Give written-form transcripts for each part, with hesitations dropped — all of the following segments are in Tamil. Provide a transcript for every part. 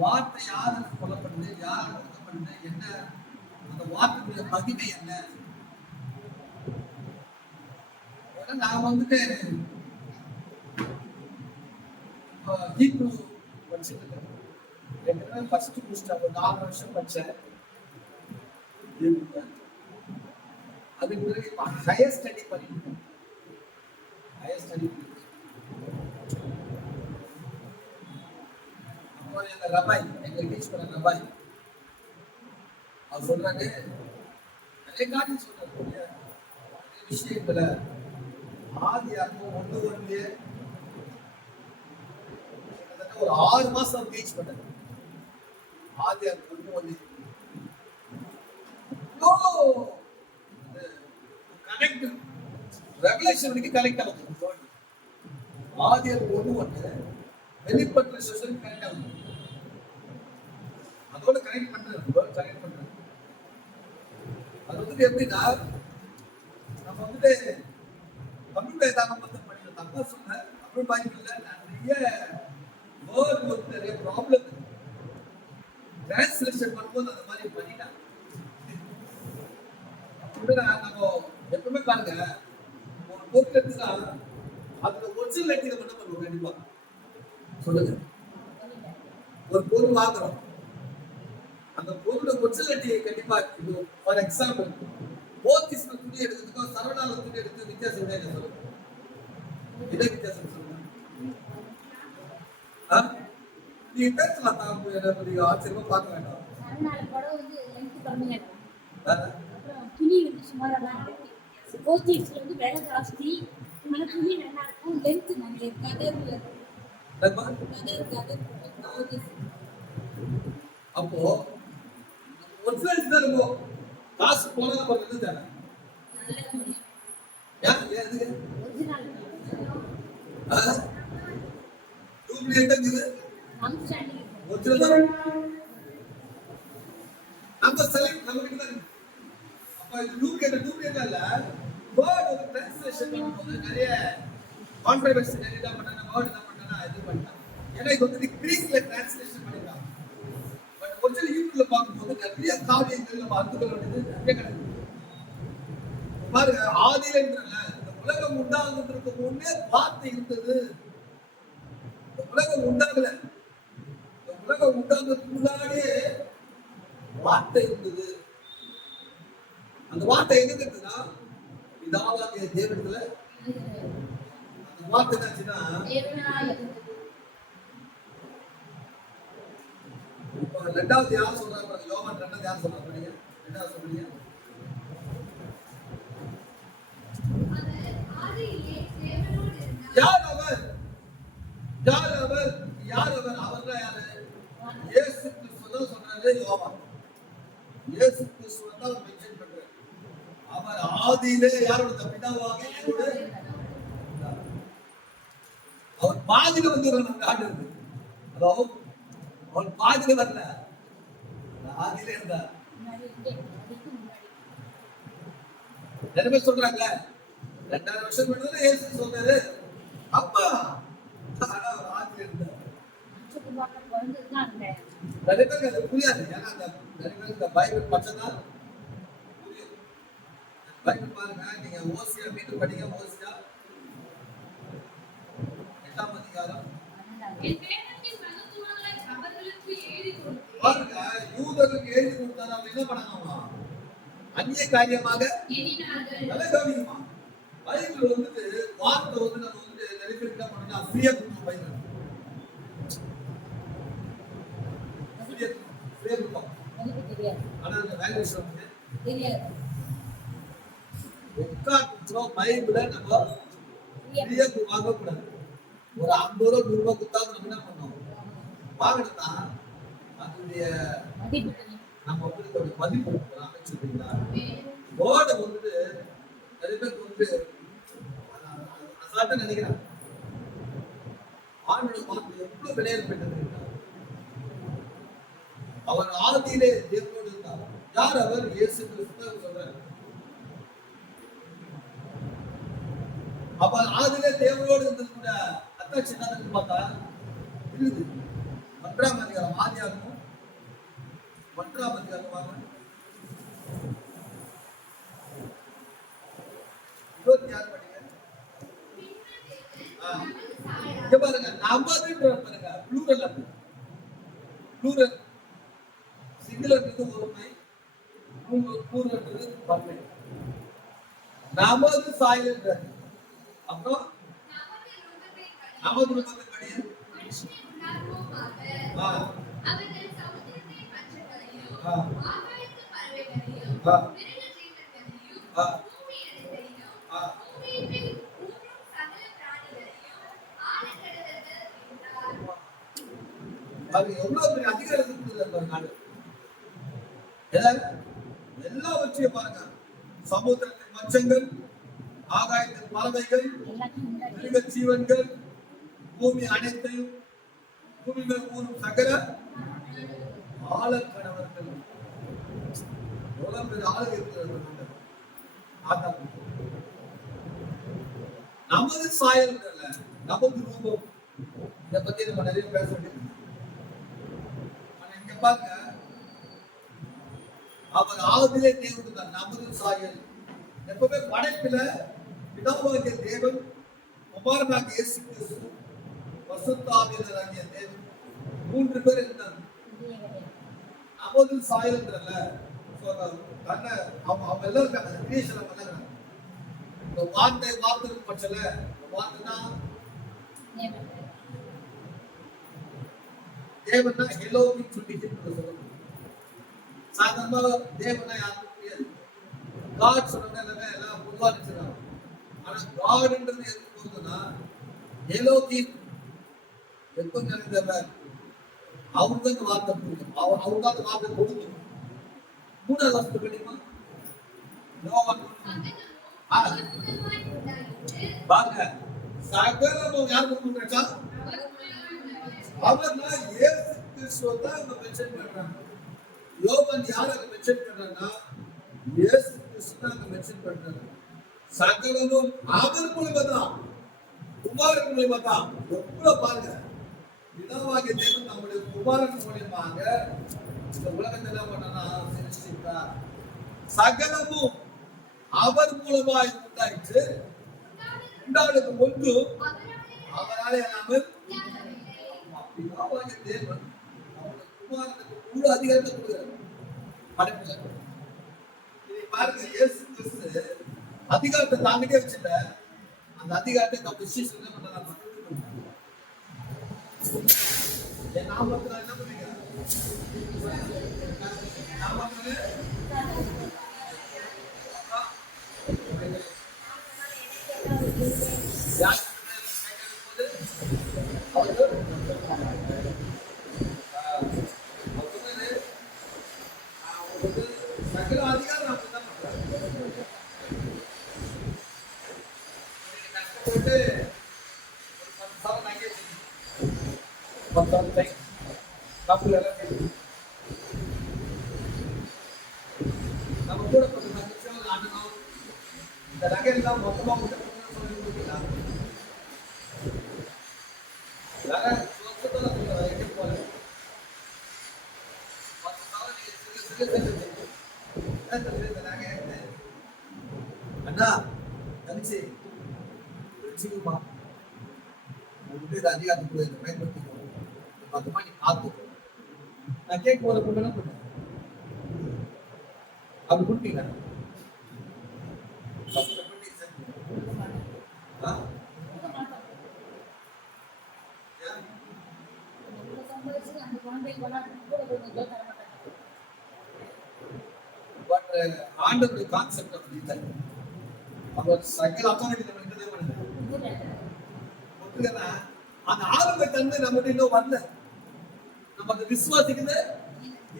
வார்த்தை யாருக்கு சொல்லப்படுது, யாருக்கு கொடுக்கப்படுது, என்ன அந்த வார்த்தையுடைய மகிமை என்ன? நான் வந்துட்டு ஹீப்ரு படிச்சுட்டு இருக்கேன். ஏற்கனவே ஃபர்ஸ்ட் முடிச்சிட்டேன். ஒரு 4 வருஷம் படிச்சேன். அதுக்கு பிறகு இப்போ ஹையர் ஸ்டடி பண்ணிட்டு ஹையர் ஸ்டடி அப்போ எங்க ரபாய், எங்க டீச் பண்ண ரபாய் அவர் சொல்றாங்க, நிறைய காரியம் சொல்றாங்க, விஷயங்கள ஆதியாகமம் 1:1 ஒரு 6 மாசம் டீச் பண்ணாங்க. ஆதியாகமம் 1:1 கனெக்ட் ரெவலேஷனுக்கு கனெக்ட் ஆகுது. ஆதியாகமம் 1:1 வெளிப்பட்ட செஷன் கனெக்ட் ஆகுது. அதோட கனெக்ட் பண்றது அது வந்துட்டு எப்படின்னா, நம்ம வந்துட்டு தமிழ் வேதாகம் வந்து படிக்கிற தப்பா சொன்ன தமிழ் பைபிள்ல நிறைய வேர்ட் வந்து நிறைய ப்ராப்ளம் டிரான்ஸ்லேஷன் பண்ணும்போது அந்த மாதிரி பண்ணிட்டாங்க. நம்ம எப்பவுமே பாருங்க, ஒரு பொருள் எடுத்துனா அதுல ஒரிஜினாலிட்டி நம்ம என்ன பண்ணுவோம்? கண்டிப்பா சொல்லுங்க. ஒரு பொருள் வாங்குறோம், அந்த பொருளோட ஒரிஜினாலிட்டியை கண்டிப்பா, ஃபார் எக்ஸாம்பிள் போத்திஸ்ல துணி எடுக்கிறதுக்கும் சரவணால துணி எடுத்து வித்தியாசம் என்ன சொல்லுங்க? என்ன வித்தியாசம் சொல்லுங்க? நீங்க பேசலாம், நீங்க ஆச்சரியமா பார்க்க வேண்டாம். துணி வந்து சுமாரா தான் இருக்கு. போத்திஸ்ல வந்து விலை ஜாஸ்தி, ஆனா துணி நல்லா இருக்கும், லென்த் நல்ல கதர்ல அப்போ ஒரிஜினாலிட்டி தான் ரொம்ப காசு போனது பண்ணுறது தானே. நம்ம செலக்ட் நமக்கு தான். அப்ப இது டூப்ளிகேட் இல்ல, வேர்ட் ஒரு ட்ரான்ஸ்லேஷன் பண்ணும்போது நிறைய கான்ட்ரோவர்சி நிறைய தான் பண்ணாங்க. வேர்ட் என்ன பண்ணானா இது பண்ணாங்க, ஏன்னா இது வந்து கிரீக்ல ட்ரான்ஸ்லேஷன் பண்ணிருக்காங்க. பட் ஒரிஜினல் ஹீப்ரூல பார்க்கும்போது நிறைய காரியங்கள் நம்ம அர்த்தம் வேண்டியது நிறைய கிடையாது. பாருங்க, ஆதியில இந்த உலகம் உண்டாகுறதுக்கு முன்னே வார்த்தை இருந்தது. இந்த உலகம் உண்டாகல, இந்த உலகம் உண்டாகிறதுக்கு முன்னாடியே வார்த்தை இருந்தது. அந்த வார்த்தை எங்க இருக்குன்னா பிதாவாகிய தேவனிடத்துல. அந்த வார்த்தை என்னாச்சுன்னா, இப்போ 2வது யார் சொல்றாங்க? யோவான் 2வது யார் சொல்றாங்க? 2வது சொல்றீங்க. யார் அவர்? யார் அவர்? யார் அவர்? அவர்தான் யாரு? இயேசு கிறிஸ்து தான் சொல்றாரு யோவான். இயேசு கிறிஸ்து தான் மென்ஷன் பண்றாரு. அவர் ஆதியிலே யாரோட பிதாவாகிய தேவனோட. அவர் பாதியில வந்து காட்டுறது. ஹலோ, அவர் பாதியில வரல, ஆதியில இருந்தார். நிறைய பேர் சொல்றாங்க 2000 வருஷம் முன்னாடி இயேசு சொல்றாரு. அப்பா ஆதியில இருந்தார். நிறைய பேருக்கு அது புரியாது. ஏன்னா நிறைய பேருக்கு இந்த பைபிள் பச்சைனா புரியும். பைபிள் பாருங்க, நீங்க ஓசியா மீண்டும் படிங்க. ஓசியா 8ஆம் அதிகாரம் பாருங்க. யூதர்களுக்கு எழுதி கொடுத்தாரு, அவங்க என்ன பண்ணாங்கம்மா? அந்நிய காரியமாக நல்லா கவனிக்குமா. பைபிள் வந்துட்டு வார்த்தை வந்து நம்ம வந்து நிறைய பேர் என்ன பண்ணா ஃப்ரீயா கொடுக்கணும். பைபிள் ஃப்ரீயா கொடுப்போம், ஆனா அந்த வேல்யூஸ் வந்து தெரியாது. பைபிளை நம்ம ஃப்ரீயா வாங்கக்கூடாது. ஒரு 50 ரூபா 100 ரூபாய் கொடுத்தா நம்ம என்ன பண்ணோம்? வாங்கினா அதனுடைய நம்ம வந்து மதிப்பு அமைச்சிருக்கீங்களா? வேர்டை வந்துட்டு நிறைய பேருக்கு வந்து அசால்ட்டா நினைக்கிறாங்க. ஆண்டோட வார்த்தை எவ்வளவு விளையாடப்பட்டது. அவர் ஆதியிலே தேவனோடு இருந்தார். யார் அவர்? இயேசு கிறிஸ்து சொல்றாரு. அப்ப ஆதியிலே தேவனோடு இருந்தது கூட அத்தாட்சி என்னன்னு பார்த்தா இருக்குது. ஒன்றாம் அதிகாரம் ஆதியாகமம் 1ஆம் அதிகாரம் வாங்க. 26 படிங்க. இங்க பாருங்க, நமதுன்ற பாருங்க, ப்ளூரல் சிங்குலர்ன்றது ஒருமை, ப்ளூரல்ன்றது பன்மை. நமது சாயல்ன்றது அப்புறம் நமது ரூபத்தின்படி அது எவ்வளவு பெரிய அதிகாரத்தை கொடுக்குது நாடு. எல்லாவற்றையும் பாருங்க, சமுத்திரத்தின் மச்சங்கள், ஆகாயத்தின் பறவைகள், மிருக ஜீவன்கள், பூமி அனைத்தையும், பூமி மேல் ஊரும் சகல ஆழக்கடவர்கள். எவ்வளவு பெரிய ஆளு இருக்கிறது. நமது சாயல், நமது ரூபம், இதை பத்தி நம்ம நிறைய பேச வேண்டியது. இங்க பாருங்க, அவர் ஆதியிலே தேவன் தான். நமது சாயல் எப்பவுமே படைப்பில பிதாவாகிய தேவன், குமாரனாகிய இயேசு கிறிஸ்து, பரிசுத்த ஆவியானவராகிய தேவன், 3 பேர் இருந்தாங்க. நமது சாயல்ன்றல அவங்க எல்லாம் இருக்காங்க. கிரியேஷன் அவங்க எல்லாம் இருக்காங்க. இந்த வார்த்தை பட்சல வார்த்தைனா தேவன்னா எல்லோரும் சொல்லிட்டு சொல்லுவாங்க. சாதாரணமா தேவனா யாருக்கும் தெரியாது. காட் சொன்ன எல்லாமே எல்லாம் பொதுவா நினைச்சிருக்காங்க. ஆனா காட்ன்றது எதுக்கு போகுதுன்னா, எலோகி எப்ப நிறைந்தவர், அவருக்கு தான் வார்த்தை கொடுக்கும். அவங்க தான் அந்த வார்த்தை கொடுக்கும். 3ஆவது வருஷத்துக்கு படிக்குமா பாருங்க, சகலமும் யாருக்கு கொடுக்குறா? அவர்னா இயேசு கிறிஸ்துவை தான் இங்க மென்ஷன் பண்றாங்க. யோவான் யாரை மென்ஷன் பண்றாங்கன்னா, இயேசு கிறிஸ்து தான் அங்க மென்ஷன் பண்றாங்க. சகலமும் அவர் மூலமா தான், குமாரன் மூலமா தான். எவ்வளவு பாருங்க, பிதாவாகிய தேவன் நம்முடைய குமாரன் மூலமாக இந்த உலகத்தை என்ன பண்ணா சிருஷ்டித்தார். சகலமும் அவர் மூலமாய் உண்டாயிற்று, உண்டானது ஒன்று அவராலே அல்லாமல். பிதாவாகிய தேவன் நம்முடைய குமாரனுக்கு முழு அதிகாரத்தை கொடுக்கிறார். படைப்புல பாருங்க, இயேசு கிறிஸ்து அதிகாரத்தை தாங்கிட்டே வச்சுட்ட, அந்த அதிகாரத்தை நம்ம சிஷ்யர்கள் என்ன பண்றாங்க? என் நாமத்துல என்ன பண்ணீங்க? நாமத்துல சகல அதிகாரம் அப்படிதான் பண்றாங்க. கஷ்டப்பட்டு 10,000 அங்கே 10,000 கப்பல் எல்லாம் நம்ம கூட கொஞ்சம் நிமிஷம் ஆடணும். இந்த நகையெல்லாம் மொத்தமா கூட சொல்லி கொடுக்கலாம். அண்ணா தனிச்சு பிரிச்சுக்குமா, அதிகாரத்துக்கு பயன்படுத்திக்கோ. 10 மணி காத்து நான் கேட்க போற பொண்ணு என்ன பண்ண அப்படி கொடுத்தீங்க. ஆண்டவருடைய கான்செப்ட் அப்படி இல்லை. அவர் சகல அத்தாரிட்டி நம்ம இன்டர்வியூ பண்ணுங்க. அந்த ஆளுமை தன்மை நம்மகிட்ட இன்னும் வரல. நம்ம அதை விசுவாசிக்கிறது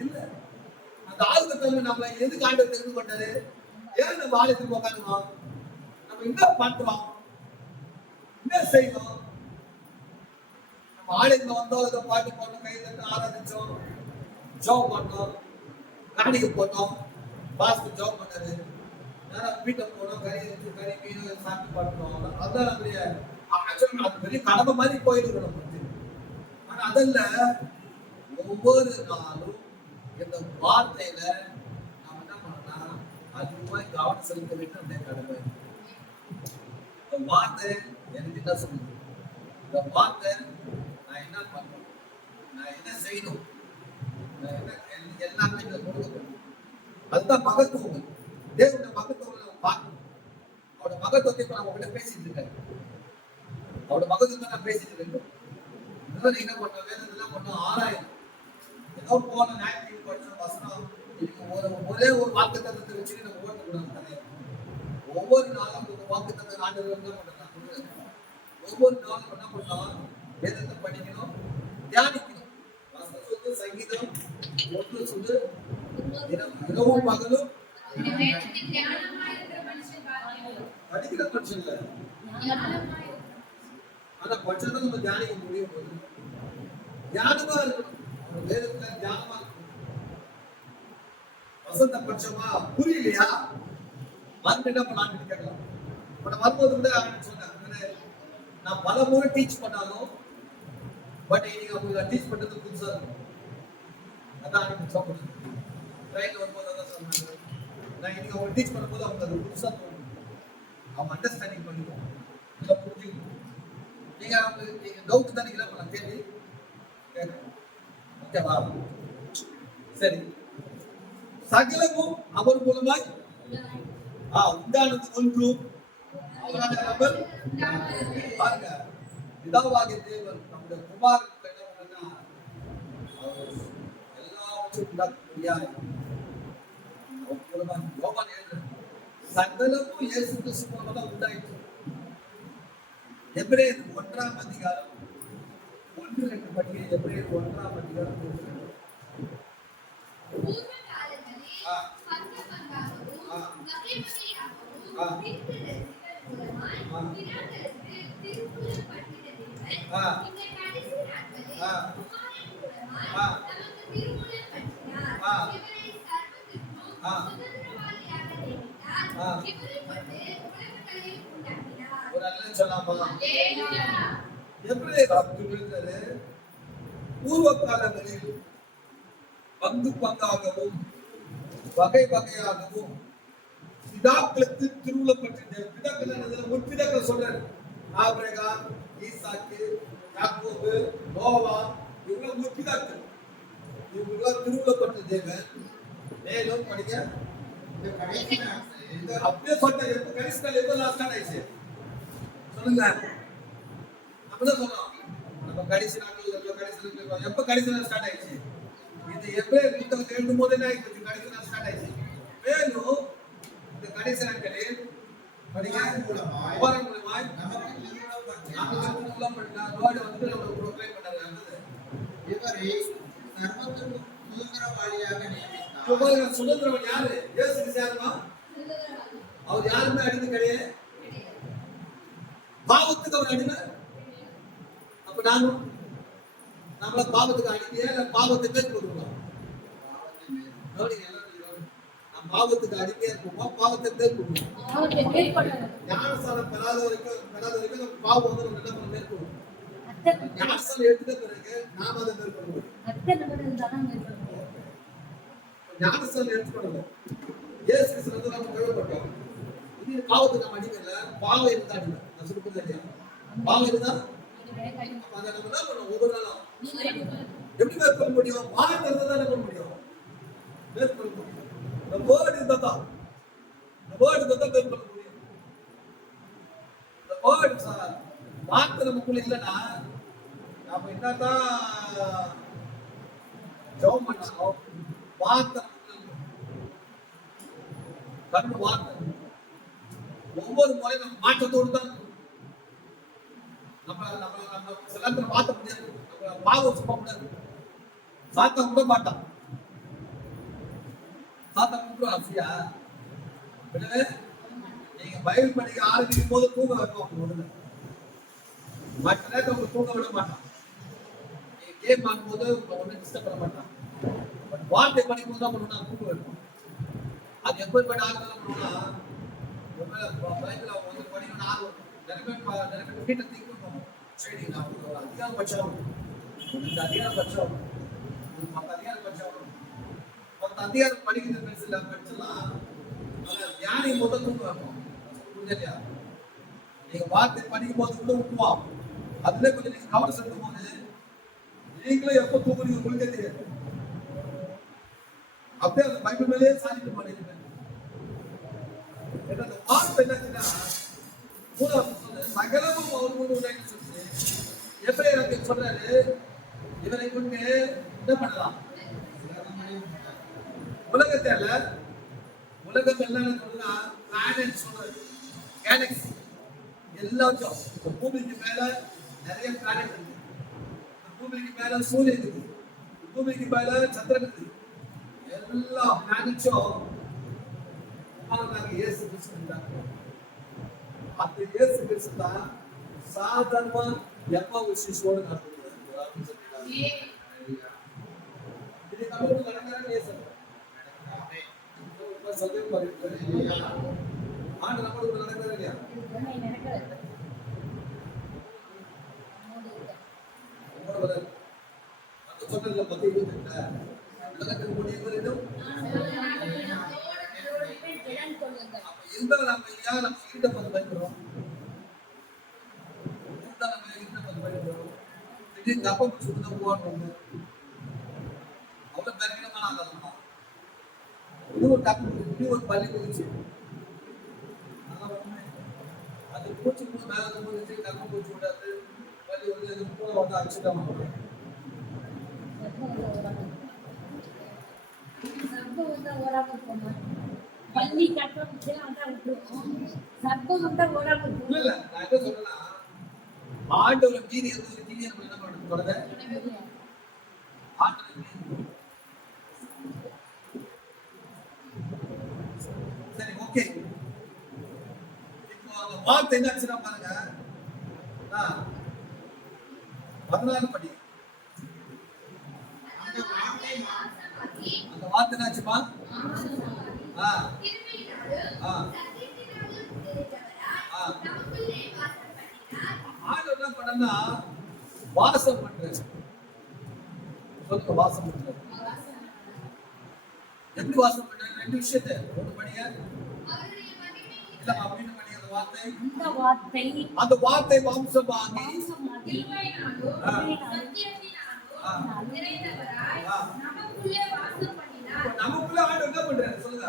இல்ல. அந்த ஆளுமை தன்மை நம்ம எதுக்கு ஆண்டவர் தெரிந்து கொண்டாரு? ஏன் நம்ம ஆலயத்துக்கு உட்காந்துறோம்? நம்ம என்ன பண்றோம், என்ன செய்யணும்? நம்ம ஆலயத்துல வந்தோம், அதை பாட்டு போட்டோம், கை தட்டு ஆராதிச்சோம், ஜோப் பண்ணோம், காணிக்கை போட்டோம், பாஸ்க்கு ஜோப் பண்ணாரு, வீட்டை போனோம், கறி மீன் சாப்பிட்டு பண்ணோம். அதான் நம்முடைய அது பெரிய கடமை மாதிரி போயிட்டு நம்ம. ஆனா அதல்ல ஒவ்வொரு நாளும் இந்த வார்த்தையில நாம் என்ன பண்ணலாம், அதிகமாக கவனம் செலுத்த வேண்டும். நம்முடைய கடமை. இந்த வார்த்தை எனக்கு என்ன சொல்லுது? இந்த வார்த்தை நான் என்ன பண்ணணும், நான் என்ன செய்யணும், நான் என்ன எல்லாமே இதை கொடுக்கணும். அதுதான் மகத்துவம். தேவனுடைய மகத்துவம் நம்ம பார்க்கணும். அவருடைய மகத்துவத்தை இப்ப நம்ம கிட்ட பேசிட்டு இருக்காரு. அவருடைய மகத்துவத்தை நான் பேசிட்டு இருக்கேன். இதெல்லாம் என்ன பண்ணோம், வேதத்தெல்லாம் பண்ணோம், ஆராயும். ஏதோ போன ஞாயிற்று படிச்ச வசனம் ஒரே ஒரு வாக்கு தத்துவத்தை வச்சு நம்ம ஓட்டக்கூடாது கிடையாது. ஒவ்வொரு நாளும் ஒரு வாக்கு தத்துவ ஆண்டவர் என்ன பண்றாங்க, ஒவ்வொரு நாளும் என்ன பண்ணலாம், வேதத்தை படிக்கணும், தியானிக்கணும். வசனம் சொல்லு, சங்கீதம் ஒன்று சொல்லு, இரவும் பகலும் படிக்கிற மனுஷன் இல்ல, ஆனா பட்சத்தை நம்ம தியானிக்க முடியும். போது தியானமா இருக்கணும், வேதத்துல தியானமா இருக்கணும். வசந்த பட்சமா புரியலையா, வந்து என்ன பண்ணலாம்னு கேட்கலாம். வரும்போது கூட சொன்னேன், நான் பல முறை டீச் பண்ணாலும் பட் இன்னைக்கு உங்களுக்கு டீச் பண்றது புதுசா இருக்கும். அதான் எனக்கு சொல்றேன். ட்ரெயின்ல வரும்போது அதான் சொன்னாங்க, நான் இன்னைக்கு அவங்க டீச் பண்ணும்போது அவங்க அது புதுசா தோணும். அவங்க அண்டர்ஸ்டாண்டிங் பண்ணிக்குவோம், இல்லை புரிஞ்சுக்கணும். நீங்க டவுட் தான் நீங்க பண்ணலாம், கேள்வி கேட்கணும். ஓகேவா? சரி. சகலமும் அவர் மூலமாய் உண்டானது ஒன்றும் அவரான நபர் பாருங்க. பிதாவாகிய தேவன் நம்முடைய குமாரனுக்கு என்ன பண்ணா, அவர் எல்லாவற்றையும் உண்டாக்கக்கூடியாய் அவர் மூலமாக யோவான் எழுதுறார், சகலமும் இயேசு கிறிஸ்து மூலமா உண்டாயிற்று. எபிரேயர் 1ஆம் அதிகாரம் 1-2 படிக்க. எபிரேயர் 1ஆம் அதிகாரம் 1-2. ஒரு அல்ல சொல்லாமா? எபிரேயர் பூர்வ காலங்களில் பங்கு பங்காகவும் வகை வகையாகவும் பிதாக்களுக்கு திருவுளப்பட்டிருந்த பிதாக்கள் முற்பிதாக்கள் சொல்றாரு. ஆபிரகாம், ஈசாக்கு, யாக்கோபு, நோவா, இவங்க முற்பிதாக்கள். இவங்கெல்லாம் திருவுளப்பட்ட தேவன். மேலும் படிக்க அப்படியே சொன்ன எப்ப கடைசி நாள் எப்ப லாஸ்ட் ஆயிடுச்சு சொல்லுங்க. நம்மதான் சொன்னோம், நம்ம கடைசி நாட்கள் எப்ப கடைசி நாள் ஸ்டார்ட் ஆயிடுச்சு. இது எபிரேயர் புத்தகத்தை எழுதும் போது என்ன ஆயிடுச்சு, கடைசி நாள் ஸ்டார்ட் ஆயிடுச்சு. மேலும் இந்த கடைசி நாட்களில் மூலமாய் நமக்கு உள்ளப்பட்டார். லார்ட் வந்து நம்ம ப்ரோக்ளைம் பண்ணாரு. இவரை சர்வத்துக்கு சுதந்திரவாளியாக நியமித்தார். சுதந்திரவாளி யாரு? இயேசு கிறிஸ்து. யாருமா அவர்? யாருமே அடிமை கிடையாது. பாவத்துக்கு அவர் அடிமை. அப்ப நானும் நம்மள பாவத்துக்கு அடிமையா இல்ல பாவத்தை மேற்கொள்ளுவோம்? நம்ம பாவத்துக்கு அடிமையா இருப்போமா, பாவத்தை மேற்கொள்ளுவோம்? ஞானஸ்தானம் பெறாத வரைக்கும் நம்ம பாவம் வந்து நம்ம என்ன மேற்கொள்ளுவோம்? ஞானஸ்தானம் எடுத்துட்ட பிறகு நாம அதை மேற்கொள்ளுவோம். ஞானஸ்தானம் எடுத்துக்கொள்ளல. இயேசு கிறிஸ்து நம்ம தேவைப்பட்டோம். இது பாவத்துக்கு நம்ம அடிமை இல்ல, பாவம் இருந்தா அடிமை. நான் சொல்லுறது இல்லையா? பாவம் இருந்தா அதை நம்ம என்ன பண்ணணும்? ஒவ்வொரு நாளும் எப்படி மேற்கொள்ள முடியும்? பாவம் இருந்தா தான் என்ன பண்ண முடியும்? மேற்கொள்ள முடியும். The word இருந்தா தான் மேற்கொள்ள முடியும். The word வார்த்தை நமக்குள்ள இல்லைன்னா நம்ம என்னதான் ஜெபம் பண்ணாலும் வார்த்தை கண்ணு வார்த்தை ஒவ்வொரு முறையும் நம்ம மாற்றத்தோடு தான் நம்ம சில நேரத்தில் மாற்ற முடியாது. நம்ம பாவம் சும்மா முடியாது. சாத்தம் கூட மாட்டான். சாத்தம் கூட அப்படியா? நீங்க பைபிள் படிக்க ஆரம்பிக்கும் போது தூங்க வைப்போம். முதல்ல மற்ற நேரத்தில் உங்களுக்கு தூங்க விட மாட்டான். நீங்க கேம் பார்க்கும்போது ஒன்றும் டிஸ்டர்ப் பண்ண மாட்டான். பட் வார்த்தை படிக்கும் போது தான் பண்ணணும், தூங்க வைப்போம். அது எப்படிப்பட்ட ஆளுநர் பண்ணுவோம்னா, பைபிள் அவங்க வந்து படிக்கணும்னு ஆர்வம் நிறைய பேர் வீட்டை தீர்க்கணும். சரி, நான் அதிகபட்சம் அதிகாரம் படிக்கிற பெருசில் படிச்சலாம் ஞானி முதல் தூங்குவாங்க. புரிஞ்சா நீங்க வார்த்தை படிக்கும் போது கூட விட்டுவான். அதுல கொஞ்சம் நீங்க கவனம் செலுத்தும் போது நீங்களும் எப்ப தூங்குறீங்க உங்களுக்கே தெரியாது. அப்படியே அந்த பைபிள் மேலேயே சாதிக்க மாட்டேங்குது. அந்த வார்த்தை என்னாச்சுன்னா சகலமும் அவர் கொண்டு சொல்லி எப்படி எனக்கு சொல்றாரு, இவரை கொண்டு என்ன பண்ணலாம்? உலகத்தை அல்ல, உலகம் எல்லாம் சொல்றா பிளானட் சொல்றது, கேலக்சி எல்லாத்தையும். பூமிக்கு மேல நிறைய பிளானட் இருக்கு, பூமிக்கு மேல சூரியன் இருக்கு, பூமிக்கு மேல சந்திரன் இருக்கு. எல்லா பிளானட்ஸும் இயேசு கிறிஸ்து. அந்த இயேசு கிறிஸ்து தான் சாதாரணமா எப்ப விசேஷோடு நடத்துகிறார். இது நம்மளுக்கு நடக்கிறான்னு இயேசு சத்தியம் பாருங்க. ஆண்டு நம்மளுக்கு நடக்கிறது இல்லையா? அந்த சொன்னதுல 10:28 உலகத்துக்கு முடிவு வரைக்கும் இருந்தாலும் நம்ம யார் நம்ம கிட்ட பார்த்து பயப்படுறோம். நம்ம கிட்ட பார்த்து பயப்படுறோம். திடீர்னு அப்பா சுத்தம் போவான்னு அவ்வளவு பெருமிதமான ஆகலாம். இது ஒரு டப்பு, இது ஒரு பள்ளி போச்சு. அது பூச்சி மேல போச்சு, டப்பு பூச்சி விடாது. பள்ளி வந்து கூட வந்து அடிச்சுட்டாங்க. பள்ளி கட்டணம் இல்ல, நான் என்ன சொல்றேன்னா ஆண்டவர் மீறி எந்த ஒரு தீனியை நம்ம என்ன பண்ணணும் தொடர ஆண்டவர். சரி, ஓகே. இப்போ அந்த வார்த்தை என்ன ஆச்சுன்னா பாருங்க, 14 படி அந்த வார்த்தை என்ன ஆச்சுமா? ஆண்டவர் என்ன பண்ணா வாசம் பண்றாரு. சொல்லுங்க, வாசம் பண்றாரு. எப்படி வாசம் பண்றாரு? 2 விஷயத்தை ஒண்ணு பண்ணியா இல்ல அப்படின்னு பண்ணி அந்த வார்த்தை மாம்சமாகி நமக்குள்ள ஆண்டவர் என்ன பண்றாரு சொல்லுங்க.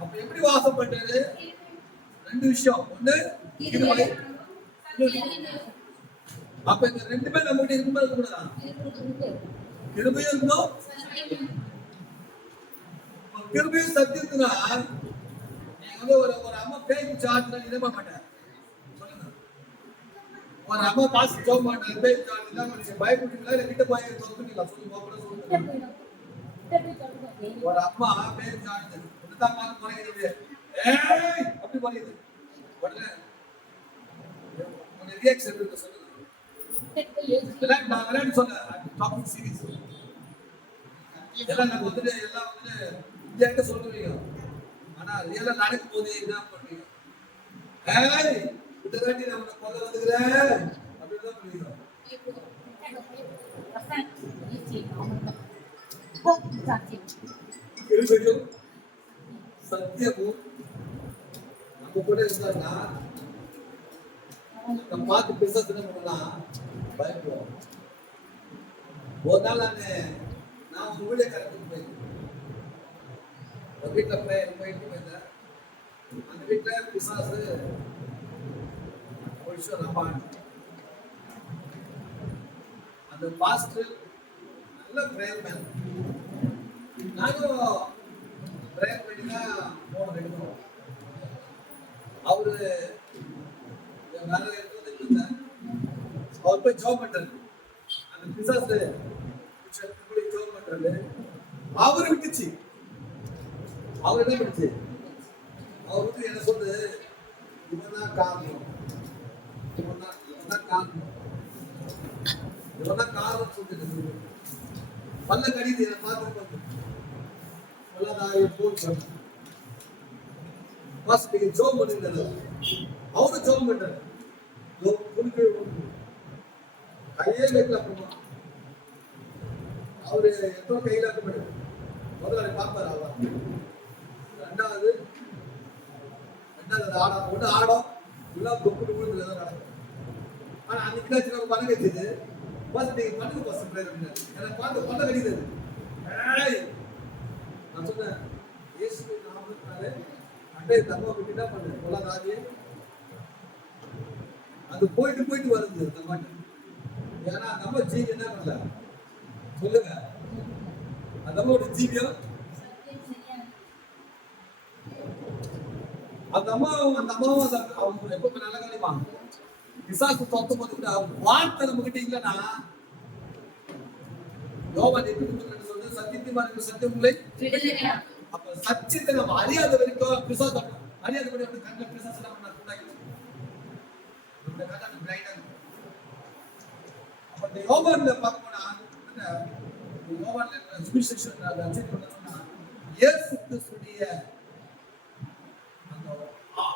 அப்ப எப்படி வாசம் பண்றாரு? 2 விஷயம். ஒண்ணு கிருபை. அப்ப இந்த 2 நம்ம கிட்ட இருக்கும்போது கூடாதா? கிருபையும் இருக்கணும், கிருபையும் சத்தியத்துனா நீங்க வந்து ஒரு அம்மா பேய் சாட்னா நினைப்ப மாட்டார். சொல்லுங்க, ஒரு அம்மா பாஸ் ஜோ மாட்டார், பேய் சாட்னா மனுஷன் பயப்படுவீங்களா இல்ல கிட்ட போய் தோத்துவீங்களா? சொல்லுங்க சொல்லுங்க. ஒரு அம்மா பேய் சாட்னா ஒண்ணுதான் பார்த்து குறையுது, ஏய் அப்படி குறையுது, உடனே உங்க ரியாக்ஷன் இருக்கு. சொல்லுங்க, நான் விளையாட்டு சொல்ல டாபிக் சீரியஸ் எல்லாம் நம்ம வந்துட்டு எல்லாம் வந்துட்டு இங்க சொல்லுவீங்க. ஆனா ரியலா நடக்கும் போது என்ன பண்ணுவீங்க? ஏய் இந்த தாண்டி நம்ம கொல்ல வந்துக்கிறேன் அப்படின்னு தான் பண்ணுவீங்க. கிருபையும் சத்தியமும் நம்ம கூட இருந்தாங்கன்னா நம்ம பார்த்து பிசாசு என்ன பண்ணலாம்? பயப்படுவோம். ஒரு நாள் நான் ஒரு ஊழியக்காரத்துக்கு போயிருந்தேன். ஒரு வீட்டில் போயிட்டு போயிருந்தேன். அந்த வீட்டில் பிசாசு ஒரு விஷயம் நம்பான். அந்த பாஸ்டர் நல்ல பிரேயர் மேன். நானும் பிரேயர் பண்ணி தான் போன எடுக்கிறோம். அவரு வேலை எடுத்து அவர் போய் ஜாப் பண்றாரு. அந்த பிசாசு ஜாப் பண்றாரு. அவரு விட்டுச்சு. அவர் என்ன பண்ணுச்சு? அவர் வந்து என்ன சொல்றது, இவன் தான் காரணம், இவன் தான் காரணம், இவன் தான் காரணம் சொல்லிட்டு பல்ல கடிது என்ன பார்த்து நீங்க ஜோம் பண்ணிருந்தாரு. அவரும் ஜோம் பண்றாரு. கையே வைக்கல. அவரு எப்போ கையில முதல்ல பார்ப்பாரு அவர். ரெண்டாவது ஆடம் ஒன்று ஆடம் எல்லாம் தொப்பு விழுந்து தான் நடக்கும். ஆனா அன்னைக்கு என்ன ஒரு பணம் வச்சுது பஸ் நீங்க பண்ணுங்க பஸ் எனக்கு பார்த்து பண்ண கிடையாது. நான் சொன்னேன் இயேசு நாமத்தினாலே அண்டை தர்மா விட்டு என்ன பண்ணு கொள்ளாதாதியே. அது போயிட்டு வருது அந்த மாட்டு. ஏன்னா அந்த அம்மா ஜீவி என்ன பண்ணல சொல்லுங்க, அந்த அம்மாவோட ஜீவியம் அந்த அம்மாவும் அவங்க எப்பவுமே நல்ல காரியமா பிசாசு தொத்தும் போது வார்த்தை நம்ம கிட்ட இல்லைன்னா யோவான் 8:32 சொல்றது சத்தியத்தின் சத்தியங்களை அப்ப சத்தியத்தை நம்ம அறியாத வரைக்கும் பிசாசு அறியாத வரைக்கும் கண்ணில் பிசாசு எல்லாம் அப்ப இந்த யோவான்ல பார்க்க போனா யோவான்ல சுவிசேஷன் இயேசு கிறிஸ்துவிய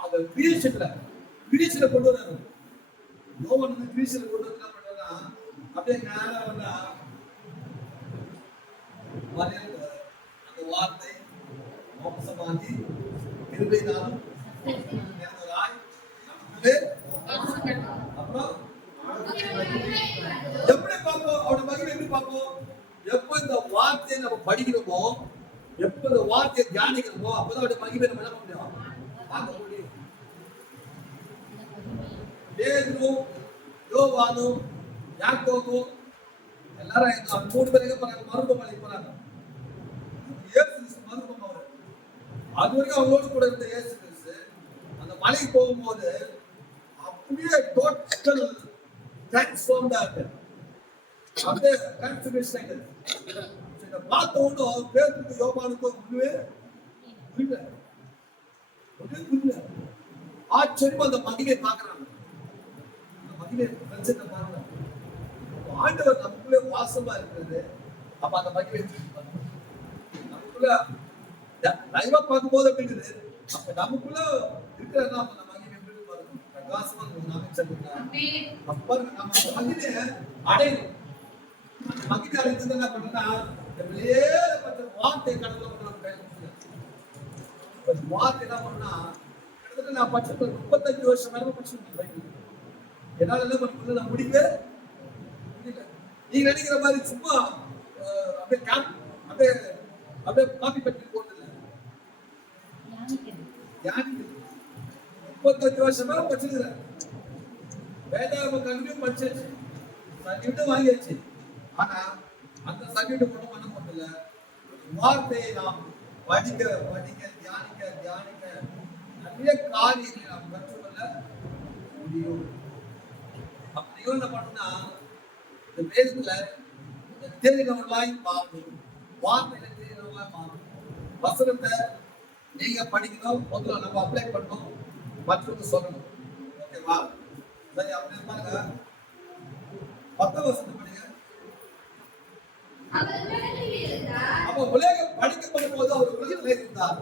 அந்த கிரியேஷன்ல கொண்டு வராரு. யோவான் வந்து கிரியேஷன்ல கொண்டு வந்து என்ன பண்றாருன்னா அப்படியே நேரா வந்தா அந்த வார்த்தை மாம்சமாகி கிருபையினாலும் நிறைந்தவராய் அப்புறம் எப்படி பார்ப்போம் அவருடைய மகிமை எப்படி பார்ப்போம்? எப்ப இந்த வார்த்தையை நம்ம படிக்கிறோமோ, எப்ப இந்த வார்த்தையை தியானிக்கிறோமோ அப்பதான் அவருடைய மகிமை நம்ம என்ன முடியும் பார்க்க முடியும். பேதுரும் யோவானும் யாக்கோபும் எல்லாரும் எங்க 3 பேருக்கு போறாங்க, மருதமலை போறாங்க. இயேசு கிறிஸ்து மருதம் அவரு அது வரைக்கும் அவங்களோட கூட இருந்த இயேசு கிறிஸ்து அந்த மலைக்கு போகும்போது அப்படியே டோட்டல் டிரான்ஸ்ஃபார்ம்ட் ஆகுது. அப்படியே டிரான்ஸ்ஃபர்மேஷன் ஆகுது. இதை பார்த்த உடனே பேதுருக்கு யோவானுக்கும் புரியல ஆச்சரியமா அந்த மகிமை பார்க்கறாங்க. அந்த மகிமை பிரச்சனை பாருங்க. ஆண்டவர் நமக்குள்ளே வாசமா இருக்கிறது. அப்ப அந்த மகிமை நமக்குள்ள லைவா பார்க்கும் போது எப்படி இருக்குது, அப்ப நமக்குள்ள இருக்கிறதா அந்த மகிமை எப்படி பாருங்க பிரகாசமா நாமே சொல்லுங்க. அப்ப பாருங்க நம்ம அந்த மகிமையை அடையணும். அந்த மகிமை அடைஞ்சது என்ன பண்றோம்னா வெளியேறப்பட்ட வார்த்தை கடவுளை நம்ம கையில் வார்த்தை என்ன பண்ணா கிட்டத்தட்ட நான் படிச்சது 35 வருஷம் மேல படிச்சிருக்கேன். என்னால என்ன பண்ண முடியல, நான் முடியல. நீங்க நினைக்கிற மாதிரி சும்மா அப்படியே காப்பி பண்ணி போட்டதில்ல. 35 வருஷம் மேல படிச்சிருக்கிறேன். வேதாகம கல்வியும் படிச்சாச்சு, சர்டிபிகேட்டும் வாங்கியாச்சு. ஆனா அந்த சர்டிபிகேட் மட்டும் பண்ண முடியல. வார்த்தையை நாம் படிக்க தியானிக்க நிறைய காரியங்களை நாம் கற்றுக்கொள்ள முடியும். அப்படி என்ன பண்ணா இந்த வேதத்துல தெரிந்தவர்களாய் மாறணும், வார்த்தையில தெரிந்தவர்களாய் மாறணும். வசனத்தை நீங்க படிக்கணும், முதல்ல நம்ம அப்ளை பண்ணணும், மற்றவங்க சொல்லணும். ஓகேவா? சரி, அப்படி பாருங்க 10 வசனம் படிங்க. அப்ப உலகம் படிக்கப்படும் போது அவர் உலகத்தில் இருந்தார்.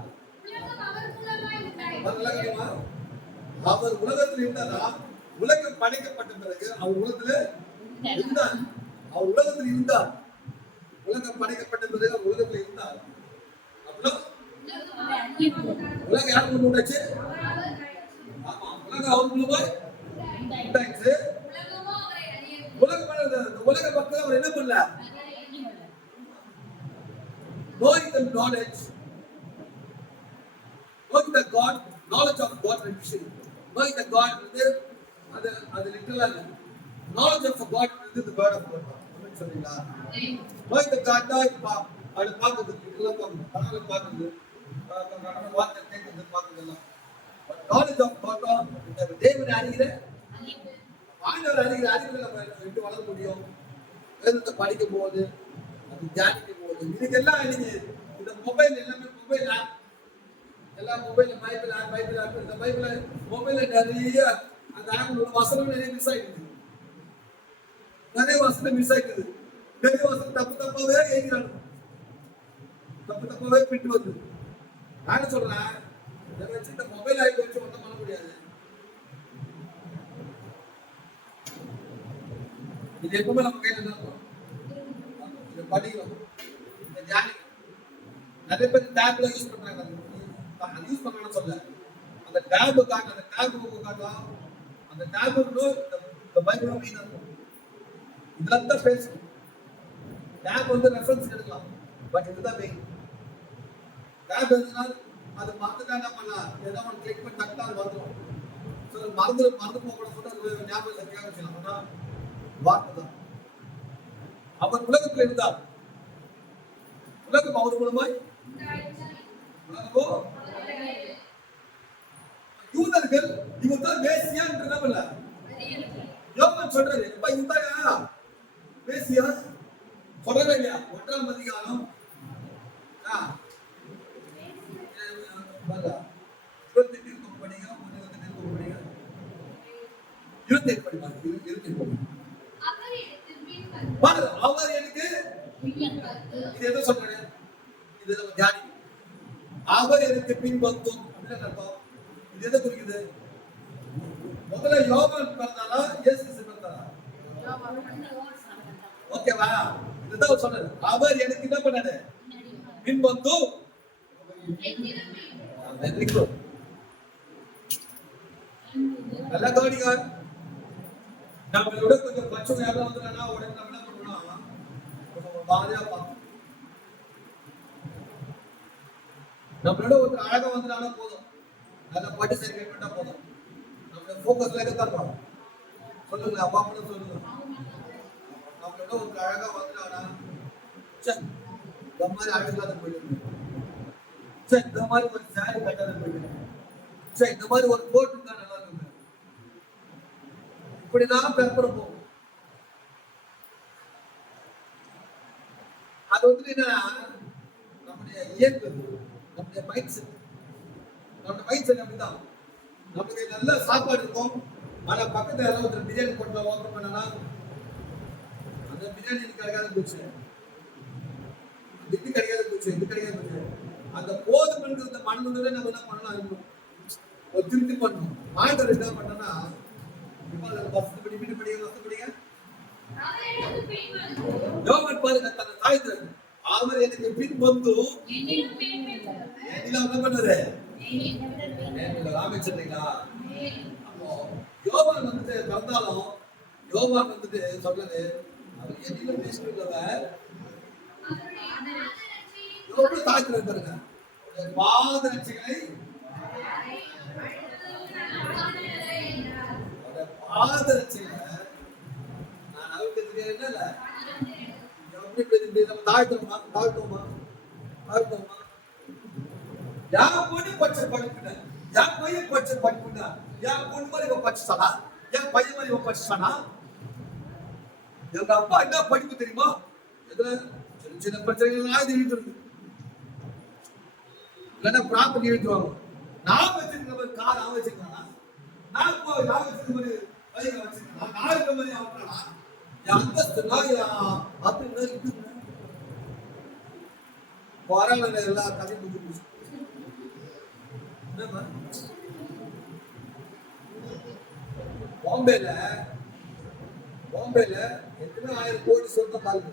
அவர் உலகத்தில் இருந்தாரா? உலகம் படைக்கப்பட்ட பிறகு அவர் உலகத்தில் இருந்தார். அவர் உலகத்தில் இருந்தார். உலகம் படைக்கப்பட்ட பிறகு அவர் உலகத்தில் இருந்தார். அப்புறம் உலகம் யார் கொண்டு உண்டாச்சு? ஆமா, உலகம் அவர் மூலமாய் உண்டாச்சு. உலக மக்கள் அவர் என்ன பண்ணல? Knowing the knowledge of God revision. Knowing the God வந்து அது லிட்டரலா இல்ல. Knowledge of God வந்து the word of God. என்ன சொல்றீங்களா? Knowing the God தான் அது பாக்குறது லிட்டரலா பாக்குறது, கண்ணால பாக்குறது, வார்த்தை கேட்கிறது பாக்குறதெல்லாம். Knowledge of God இந்த தேவனை அறிகிற ஆண்டவர் அறிகிற அறிவுல நம்ம எப்படி வளர முடியும்? வேதத்தை படிக்கும் போது, அது தியானிக்கும் போது, இதுக்கெல்லாம் நீங்க இந்த மொபைல் எல்லாமே மொபைல் ஆப், எல்லா மொபைல் பைபிள் ஆப், இந்த பைபிள் மொபைல்ல நிறைய அந்த ஆப்ல வசனம் நிறைய மிஸ் ஆயிடுது. நிறைய வசனம் மிஸ் ஆயிடுது. நிறைய வசனம் தப்பாவே எழுதிறாங்க, தப்பாவே பிரிண்ட் வருது. நான் சொல்றேன், இதை வச்சு இந்த மொபைல் ஆப் வச்சு ஒன்றும் பண்ண முடியாது. இது எப்பவுமே நம்ம கையில தான் இருக்கும். இதை படிக்கிறோம், இதை தியானிக்கிறோம். நிறைய பேர் டேப்ல யூஸ் பண்றாங்க. அது யூஸ் பண்ணணும்னு சொல்ல, அந்த டேப் காட்டு, அந்த டேப் காட்டும், அந்த டேப் இந்த பைபிள் மீன் இருக்கும். இதெல்லாம் தான் பேசணும். டேப் வந்து ரெஃபரன்ஸ் எடுக்கலாம், பட் இதுதான் மெயின். டேப் எதுனா அது மறந்துட்டா என்ன பண்ணலாம், ஏதாவது ஒன்று கிளிக் பண்ணி தட்டா அது வந்துடும். ஸோ மறந்து போக கூட சொல்லிட்டு ஞாபகம் சரியாக வச்சுக்கலாம். ஆனால் வார்த்தை தான். அவர் உலகத்தில் இருந்தார், உலகம் அவர் மூலமாய் உலகமோ யூதர்கள் இவன் தான் மேசியா என்று யோவான் சொல்றாரு. எப்ப இவன்தாயா மேசியா சொல்லவே இல்லையா? 1ஆம் அதிகாரம் 28 படிங்க, 28 படிங்க. அவர் எனக்கு இது எதை சொல்றாரு? இது நம்ம தியானி. அவர் எனக்கு பின் வந்தோம் அப்படின்னு அர்த்தம். இது எதை குறிக்குது? முதல்ல யோவான் பிறந்தாரா, இயேசு பிறந்தாரா? ஓகேவா? இதுதான் சொன்னாரு. அவர் எனக்கு என்ன பண்ணாரு? பின் வந்தோம். Very good. நல்லா கவனிங்க. நம்மளோட கொஞ்சம் பச்சை யாரும் வந்துட்டானா உடனே நம்ம என்ன பண்ணணும்? பாதியா பார்க்கணும். நம்மளோட ஒரு அழகா வந்துட்டாலும் போதும், நல்லா பாட்டு சரி கேட்டா போதும். நம்மளோட ஃபோக்கஸ்ல எங்க தரணும்? சொல்லுங்க, அப்பா அம்மா சொல்லுங்க. நம்மளோட ஒரு அழகா வந்துட்டானா இந்த மாதிரி அழகாத போயிடுங்க, இந்த மாதிரி ஒரு சாரி கட்டாத போயிடுங்க, இந்த மாதிரி ஒரு கோட் இருந்தா நல்லா இருக்குங்க. இப்படிதான் பேப்பர் போகும். அது வந்து என்ன, நம்முடைய இயல்பு, நம்முடைய மைண்ட் செட். நம்முடைய மைண்ட் செட் அப்படிதான். நமக்கு நல்ல சாப்பாடு இருக்கும், ஆனா பக்கத்துல யாராவது பிரியாணி போட்டு ஓப்பன் பண்ணனா அந்த பிரியாணி கிடைக்காத போச்சு, இது கிடைக்காத போச்சு, இது கிடைக்காத போச்சு. அந்த போதுமன்ற மனநிலை நம்ம என்ன பண்ணலாம்? ஒரு திருப்தி பண்ணணும். ஆண்டவர் என்ன பண்ணனா, யோவான் பாருங்க, தன்னை தாழ்த்துறாரு. அவர் எனக்கு பின் வந்து என்ன பண்ணாரு? ராமச்சந்திரா. அப்போ யோவான் வந்துட்டு பிறந்தாலும் யோவான் வந்துட்டு சொல்றது, அவர் என்னிலும் பேசுகிறவர் எவ்வளவு தாழ்த்துறாரு பாருங்க. பாதரட்சிகளை பாதரட்சிகளை நான் அவருக்கு தெரியல. நம்ம தாழ்த்தோமா தாழ்த்தோமா தாழ்த்தோமா? யார் பொண்ணு பச்சை படிப்புனா, யார் பையன் பச்சை படிப்புனா, யார் பொண்ணு மாதிரி இவன் படிச்சானா, யார் பையன் மாதிரி இவன் படிச்சானா? எங்க அப்பா என்ன படிப்பு தெரியுமா? எதுல சின்ன சின்ன பிரச்சனைகள் எழுதிட்டு இல்லைன்னா ப்ராப்பர்ட்டி எழுதுவாங்க. நான் வச்சிருக்க கார் அவன் வச்சிருக்கானா, நான் வச்சிருக்க மாதிரி பையன் வச்சிருக்கானா, நான் இருக்க மாதிரி அவனா, என் அந்தஸ்துனா அப்படின்னு வரான எல்லா கதையும் புரிஞ்சு பாம்பேல எத்தனை 1000 கோடி சொந்த பாருங்க.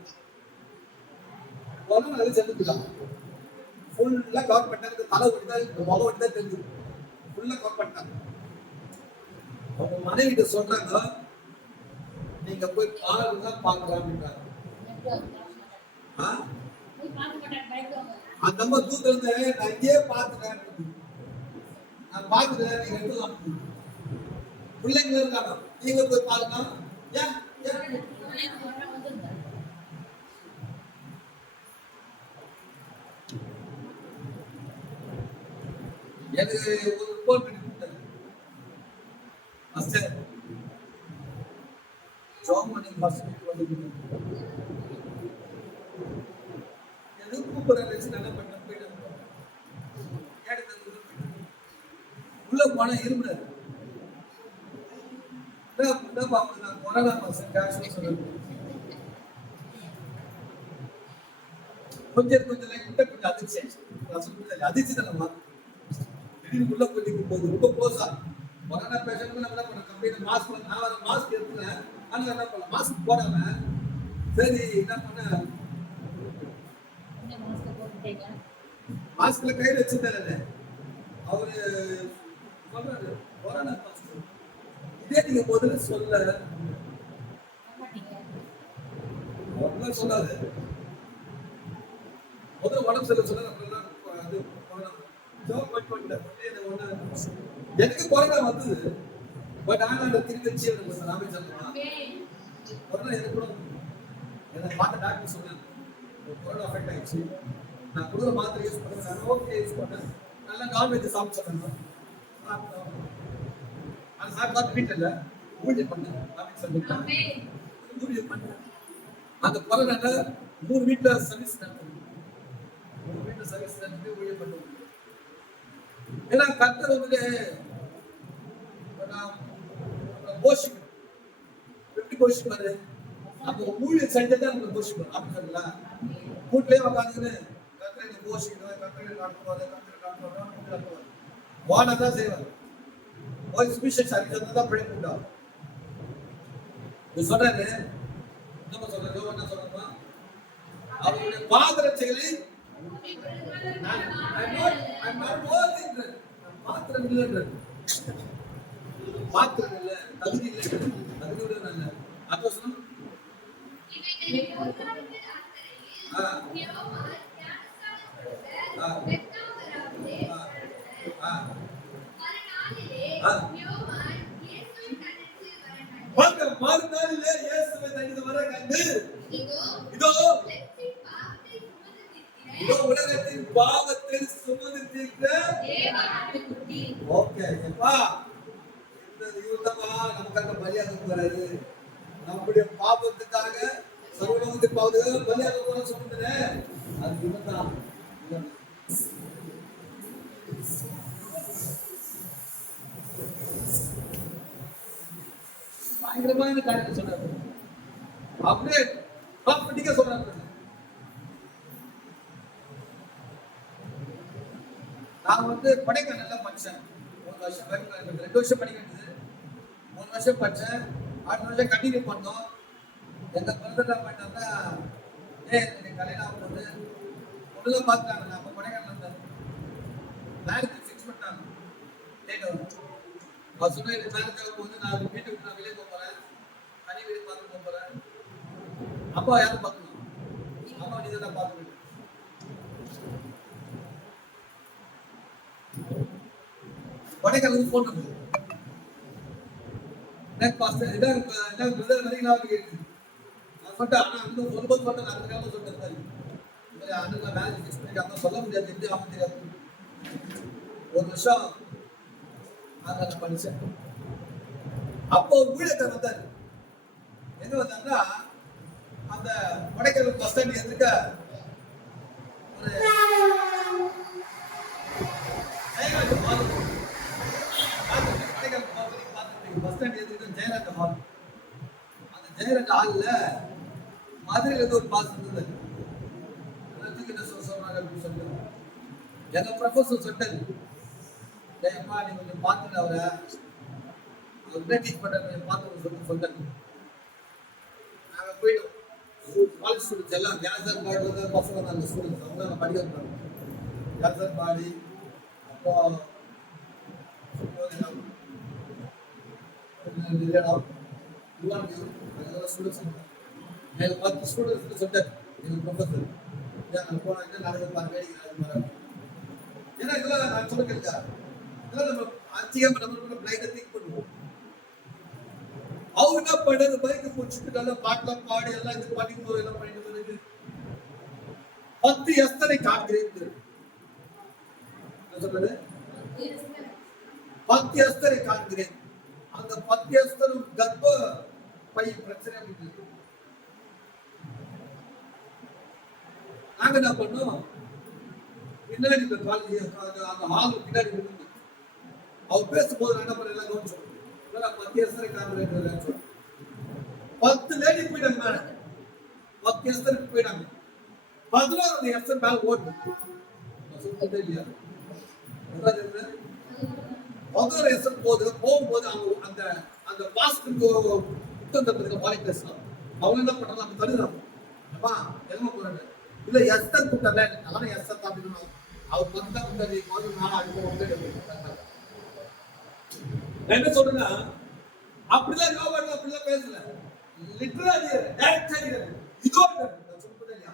நல்ல செலுத்துதான் ஃபுல்லா கவர் பண்ணாங்க. தலை ஒட்டிதான், முகம் ஒட்டிதான் தெரிஞ்சு ஃபுல்லா கவர் பண்ணிட்டாங்க. அவங்க மனைவிட்ட சொல்றாங்க, நீங்க போய் பாருங்க பாக்கலாம் அப்படின்றாங்க. அந்த அம்மா தூத்துல இருந்து நான் இங்கே பார்த்துட்டேன், நான் பார்த்துட்டேன், நீங்க எடுத்துலாம். பிள்ளைங்க இருக்காங்க, நீங்க போய் பாருங்க. ஏன் எனக்கு ஒரு ரிப்போர்ட் பண்ணி கொடுத்தாரு. மாஸ்டர் ஜோமனி ஹாஸ்பிட்டல் வந்து எது கூப்பிடுற நல்லா பண்ண போயிட்டு உள்ள போனா இருமுறாரு. கொரோனா மாசம் கேஷ் சொல்லுங்க. கொஞ்சம் லைட்டா கொஞ்சம் அதிர்ச்சி தானம்மா. திடீர்னு உள்ள போய் போகுது ரொம்ப க்ளோஸா. கொரோனா பேஷண்ட் நம்ம என்ன பண்ண கம்பெனி மாஸ்க், நான் மாஸ்க் எடுத்துனேன், ஆனா என்ன பண்ண மாஸ்க் போடாம சரி என்ன பண்ண மாஸ்க்ல கையில வச்சிருந்தாரு அவரு சொல்றாரு கொரோனா பாசிட்டிவ். இதே நீங்க முதல்ல சொல்ல முதல்ல சொல்லாது முதல்ல உடம்பு சொல்ல சொல்ல அப்படிலாம் அது கொரோனா ஜோக் பண்ண எனக்கு கொரோனா வந்தது. பட் ஆனா அந்த திருக்கட்சி எனக்கு நாமே சொல்லலாம் கொரோனா எனக்கு கூட எனக்கு பார்த்த டாக்டர் சொன்னாங்க கொரோனா அஃபெக்ட் ஆயிடுச்சு. நான் கொடுக்குற மாத்திரை யூஸ் பண்ணேன். நான் ஓகே யூஸ் பண்ணேன். நல்லா நான்வெஜ் சாப்பிட்டு சொன்னேன். அது சாப்பிட்டு வீட்டில் ஊழியம் பண்ணேன். ஊழியம் பண்ணேன். அந்த கொரோனால 3 வீட்டுல சர்வீஸ் நடத்தணும். 3 வீட்டுல சர்வீஸ் நடத்தி ஊழியம் பண்ணுவோம். ஏன்னா கர்த்தர் வந்து போஷிக்கணும். எப்படி போஷிப்பாரு? அப்போ ஊழியம் செஞ்சதான் நம்ம போஷிக்கணும். அப்படி சொல்லலாம் வீட்லயே உட்காந்துன்னு கர்த்தரை போஷிக்கணும், கர்த்தரை காட்டுவாரு, கர்த்தரை காட்டுவாரு, வானதான் செய்வார். ஒரு சுவிசேஷ அறிக்கை தான் பிழைப்பு உண்டாகும். இது சொல்றாரு நம்ம சொல்றோம் என்ன சொல்றோமா அவருடைய பாத்திரச்சைகளை பாத்திரம் இல்லை பாத்திரம் இல்லை தகுதி இல்லை தகுதியோட நல்ல அப்போ சொல்லும் மறுநாளிலே இயேசுவை தனித்து வர கண்டு இதோ இதோ உலகத்தின் பாவத்தை சுமந்து தீர்த்த ஓகே அப்பா இந்த யூதமா நமக்காக பலியாக போறாரு. நம்முடைய பாவத்துக்காக சர்வலோகத்தின் பாவத்துக்காக பலியாக போற சொன்னேன். அது இவன்தான் பயங்கரமான காரியத்தை சொன்னாரு. அப்படியே ப்ராப்பர்ட்டிக்கா சொல்றாரு. நான் வந்து படைக்க நல்லா படிச்சேன். 3 வருஷம் 2 வருஷம் படிக்க வேண்டியது 3 வருஷம் படிச்சேன். 6 வருஷம் கண்டினியூ பண்ணோம். எங்க பிரதர் பண்ணிட்டா கல்யாணம் போது ஒண்ணுல பார்த்தாங்க. நம்ம படைக்க இருந்தாரு பேங்க் ஃபிக்ஸ் பண்ணிட்டாங்க. டேட் வரும் அவர் சொன்ன பேங்க் போது நான் வீட்டுக்கு நான் வெளியே போறேன். தனி வீடு பார்த்து போறேன். அப்பா யாரும் பார்க்கணும். அம்மா நீ தான் பார்க்கணும். கொடைக்கானலுக்கு போன் பண்ணுது. எனக்கு பாஸ்டர் இதான் பிரதர் வரீங்களா கேட்டு நான் சொல்லிட்டேன். ஆனால் வந்து சொல்லும்போது சொல்லிட்டேன். நான் அதுக்காக சொல்லிட்டேன். இந்த அண்ணன் மேரேஜ் ஃபிக்ஸ் பண்ணிட்டு சொல்ல முடியாது. எப்படி ஆக தெரியாது. 1 வருஷம் நான் படிச்சேன். அப்போ ஊழியத்தை வந்தாரு. எங்க வந்தாங்கன்னா அந்த கொடைக்கானல் பஸ் ஸ்டாண்ட் எதிர்க்க ஒரு பஸ் ஸ்டாண்ட் எதிர்க்க ஜெயராஜ் ஹால். அந்த ஜெயராஜ் ஹால்ல மதுரையில இருந்து ஒரு பாஸ் இருந்தது. எங்க ப்ரொஃபஸர் சொன்னாரு அம்மா நீ கொஞ்சம் பார்த்துட்டு அவரை டீச் பண்ற பார்த்து சொன்னாரு. நாங்க போயிட்டோம். காலேஜ் ஸ்டூடெண்ட்ஸ் எல்லாம் கேன்சர் பாடி வந்து பசங்க தான் அந்த ஸ்டூடெண்ட்ஸ் அவங்க நான் படிக்க வைப்பாங்க. கேன்சர் பாடி அப்போ எனக்கு 10 ஸ்டூடெண்ட்ஸ் சொன்னார் எங்க ப்ரொஃபஸர். போனாங்க நடந்து வேடிக்கை. ஏன்னா இதெல்லாம் நான் சொல்ல கேட்கா இதெல்லாம் நம்ம அதிகமா நம்ம பிளைண்டை திங்க் பண்ணுவோம். அவர் என்ன பண்ணது பைக்கு பிடிச்சிட்டு நல்லா பாட்டெல்லாம் பாடி எல்லாம் இது பண்ணிட்டு எல்லாம் பண்ணிட்டு வருது. 10 எஸ்தரை காண்கிறேன் சொல்றது 10 எஸ்தரை காண்கிறேன். அந்த 10 எஸ்தரும் கர்ப்ப பை பிரச்சனை இருக்கு. நாங்க என்ன பண்ணோம் பின்னாடி இந்த காலேஜ் அந்த ஹால் பின்னாடி இருந்து அவர் பேசும்போது என்ன பண்ண எல்லாம் கவனிச்சோம். 10 எஸ்தரை காண்கிறேன் 10 லேடி போயிட்டாங்க மேல 10 எஸ்தருக்கு போயிட்டாங்க. 11 எஸ்தர் மேல ஓடுது இல்லையா 11 எஸ்தர் போகும்போது அவங்க அந்த அந்த பாஸ்க்கு உத்தந்தத்துக்கு பாலி பேசலாம். அவங்க என்ன பண்றாங்க அந்த தருதாங்க அப்பா எல்லாம் போறாங்க இல்ல எஸ்தர் கூட்டல நானும் எஸ்தர் தான் அவர் பத்தா முன்னாடி நானும் அடுத்த வந்து என்ன சொல்றேன்னா, அப்படிதான் யோவான் அப்படிலாம் பேசல. லிட்டரலா டைரக்டா இதோ நான் சொல்றேன் இல்லையா,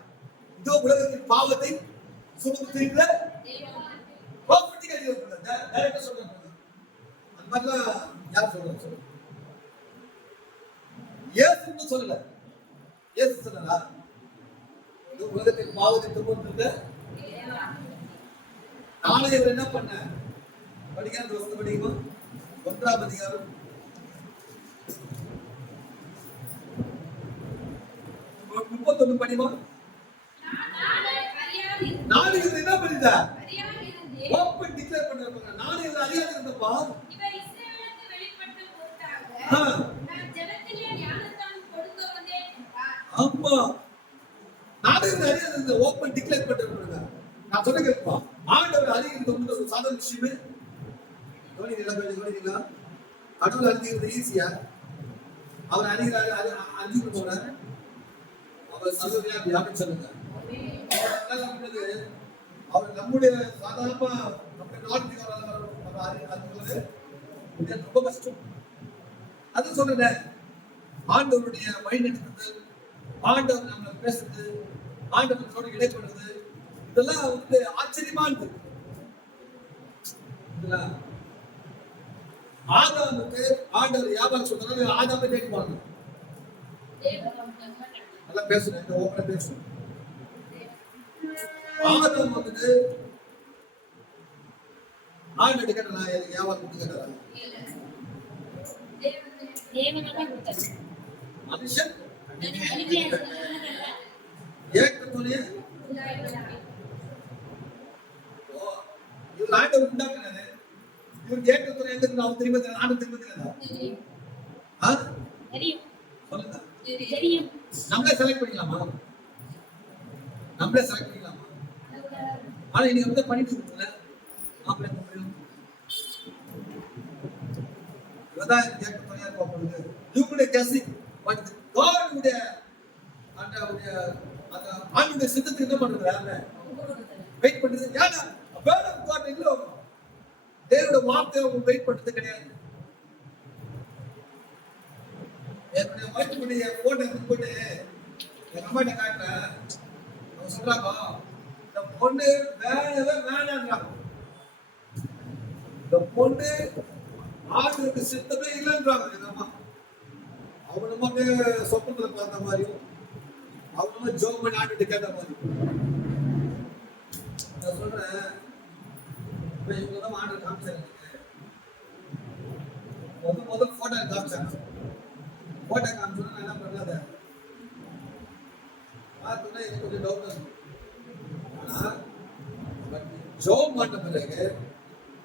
இதோ உலகத்தின் பாவத்தை சுமந்து தீர்க்கிற ப்ராப்பர்ட்டிக்கா டைரக்டா சொல்றாங்க. அந்த மாதிரிலாம் யார் சொல்றாங்க சொல்லுங்க? இயேசுன்னு சொல்லல. இயேசு சொல்லலா இதோ உலகத்தின் பாவத்தை சுமந்து நாளை இவர் என்ன பண்ண படிக்காத வசனம் படிக்குமா? 1ஆம் அதிகாரம் 31 படிமா? நாளை இவர் என்ன பண்ணிட்டா? ஓப்பன் டிக்ளேர் பண்றாங்க. நாளை இவர் அறியாத இருந்தப்பா இவர் இஸ்ரவேலுக்கு வெளிப்பட்ட பொருட்டாக நான் ஜெபத்திலே ஞானஸ்நானம் கொடுக்க வந்தேன் என்றார். ஆமா, நாளை இவர் அறியாத இருந்த ஓப்பன் டிக்ளேர் பண்றாங்க. நான் சொல்ல கேட்பா, ஆண்டவர் அறிகிறது ஒரு சாதாரண விஷயமே. கவனிங்களா கடவுள் அறிஞ்சுக்கிறது ஈஸியா? அவர் அறிகிறாரு, அறிஞ்சுட்டு போறாரு. அவர் சர்வவியாபி அப்படின்னு சொல்லுங்க. அவர் நம்முடைய சாதாரணமா நம்முடைய நாட்டுக்கு ரொம்ப கஷ்டம். அது சொல்றேன், ஆண்டவருடைய வழிநடத்துதல், ஆண்டவர் நம்ம பேசுறது, ஆண்டவரோட இடைப்படுறது, இதெல்லாம் வந்து ஆச்சரியமானது. ஆதாமுக்கு ஆண்டவர் வியாபாரம் சொல்றாரு, ஆதாமை கேட்பாங்க. நல்லா பேசுறேன், இந்த ஓப்பனா பேசுறேன். ஆதாம் வந்து ஆண்டவர் கேட்டா வியாபாரம் கேட்டா மனுஷன் ஏக்கத்துடைய இவர் ஆண்டவர் உண்டாக்குறாரு. இவர் ஏக்கத்துறை எங்க இருந்து அவர் திரும்ப ஆண்டு திரும்ப சொல்லுங்க. நம்மளே செலக்ட் பண்ணிக்கலாமா? நம்மளே செலக்ட் பண்ணிக்கலாமா? ஆனா இன்னைக்கு வந்து பண்ணிட்டு இருக்கல. மாப்பிள்ளை முடியும் இவதான் ஏக்கத்துறையா போகிறது. இவங்களுடைய கெஸ்ஸிங் பட் காடுடைய அந்த ஆண்டுடைய சித்தத்துக்கு என்ன பண்றது? யாருமே வெயிட் பண்றது. ஏன்னா வேர்ட் ஆஃப் காட் இல்ல, தேவனுடைய வார்த்தையை அவங்க வெயிட் பண்றது கிடையாது. என்னுடைய வாய்ப்புடைய போட்டோ போட்டு எங்க அம்மாட்ட காட்டுறேன். அவங்க சொல்றாங்க, இந்த பொண்ணு வேணவே வேணான்றாங்க. இந்த பொண்ணு ஆண்டுக்கு சித்தமே இல்லைன்றாங்க எங்க அம்மா. அவங்க நமக்கு சொப்பனத்துல பார்த்த மாதிரியும் அவங்க ஜோம் பண்ணி ஆண்டு கேட்ட மாதிரி. நான் சொல்றேன், இப்ப இவங்கதான் ஆண்டு காமிச்சாங்க. முதல் போட்டோ காமிச்சாங்க. போட்டோ காமிச்சோன்னா நான் என்ன பண்ணாத பார்த்தோன்னா எனக்கு கொஞ்சம் டவுட் இருக்கும். ஆனா ஜோம் பண்ண பிறகு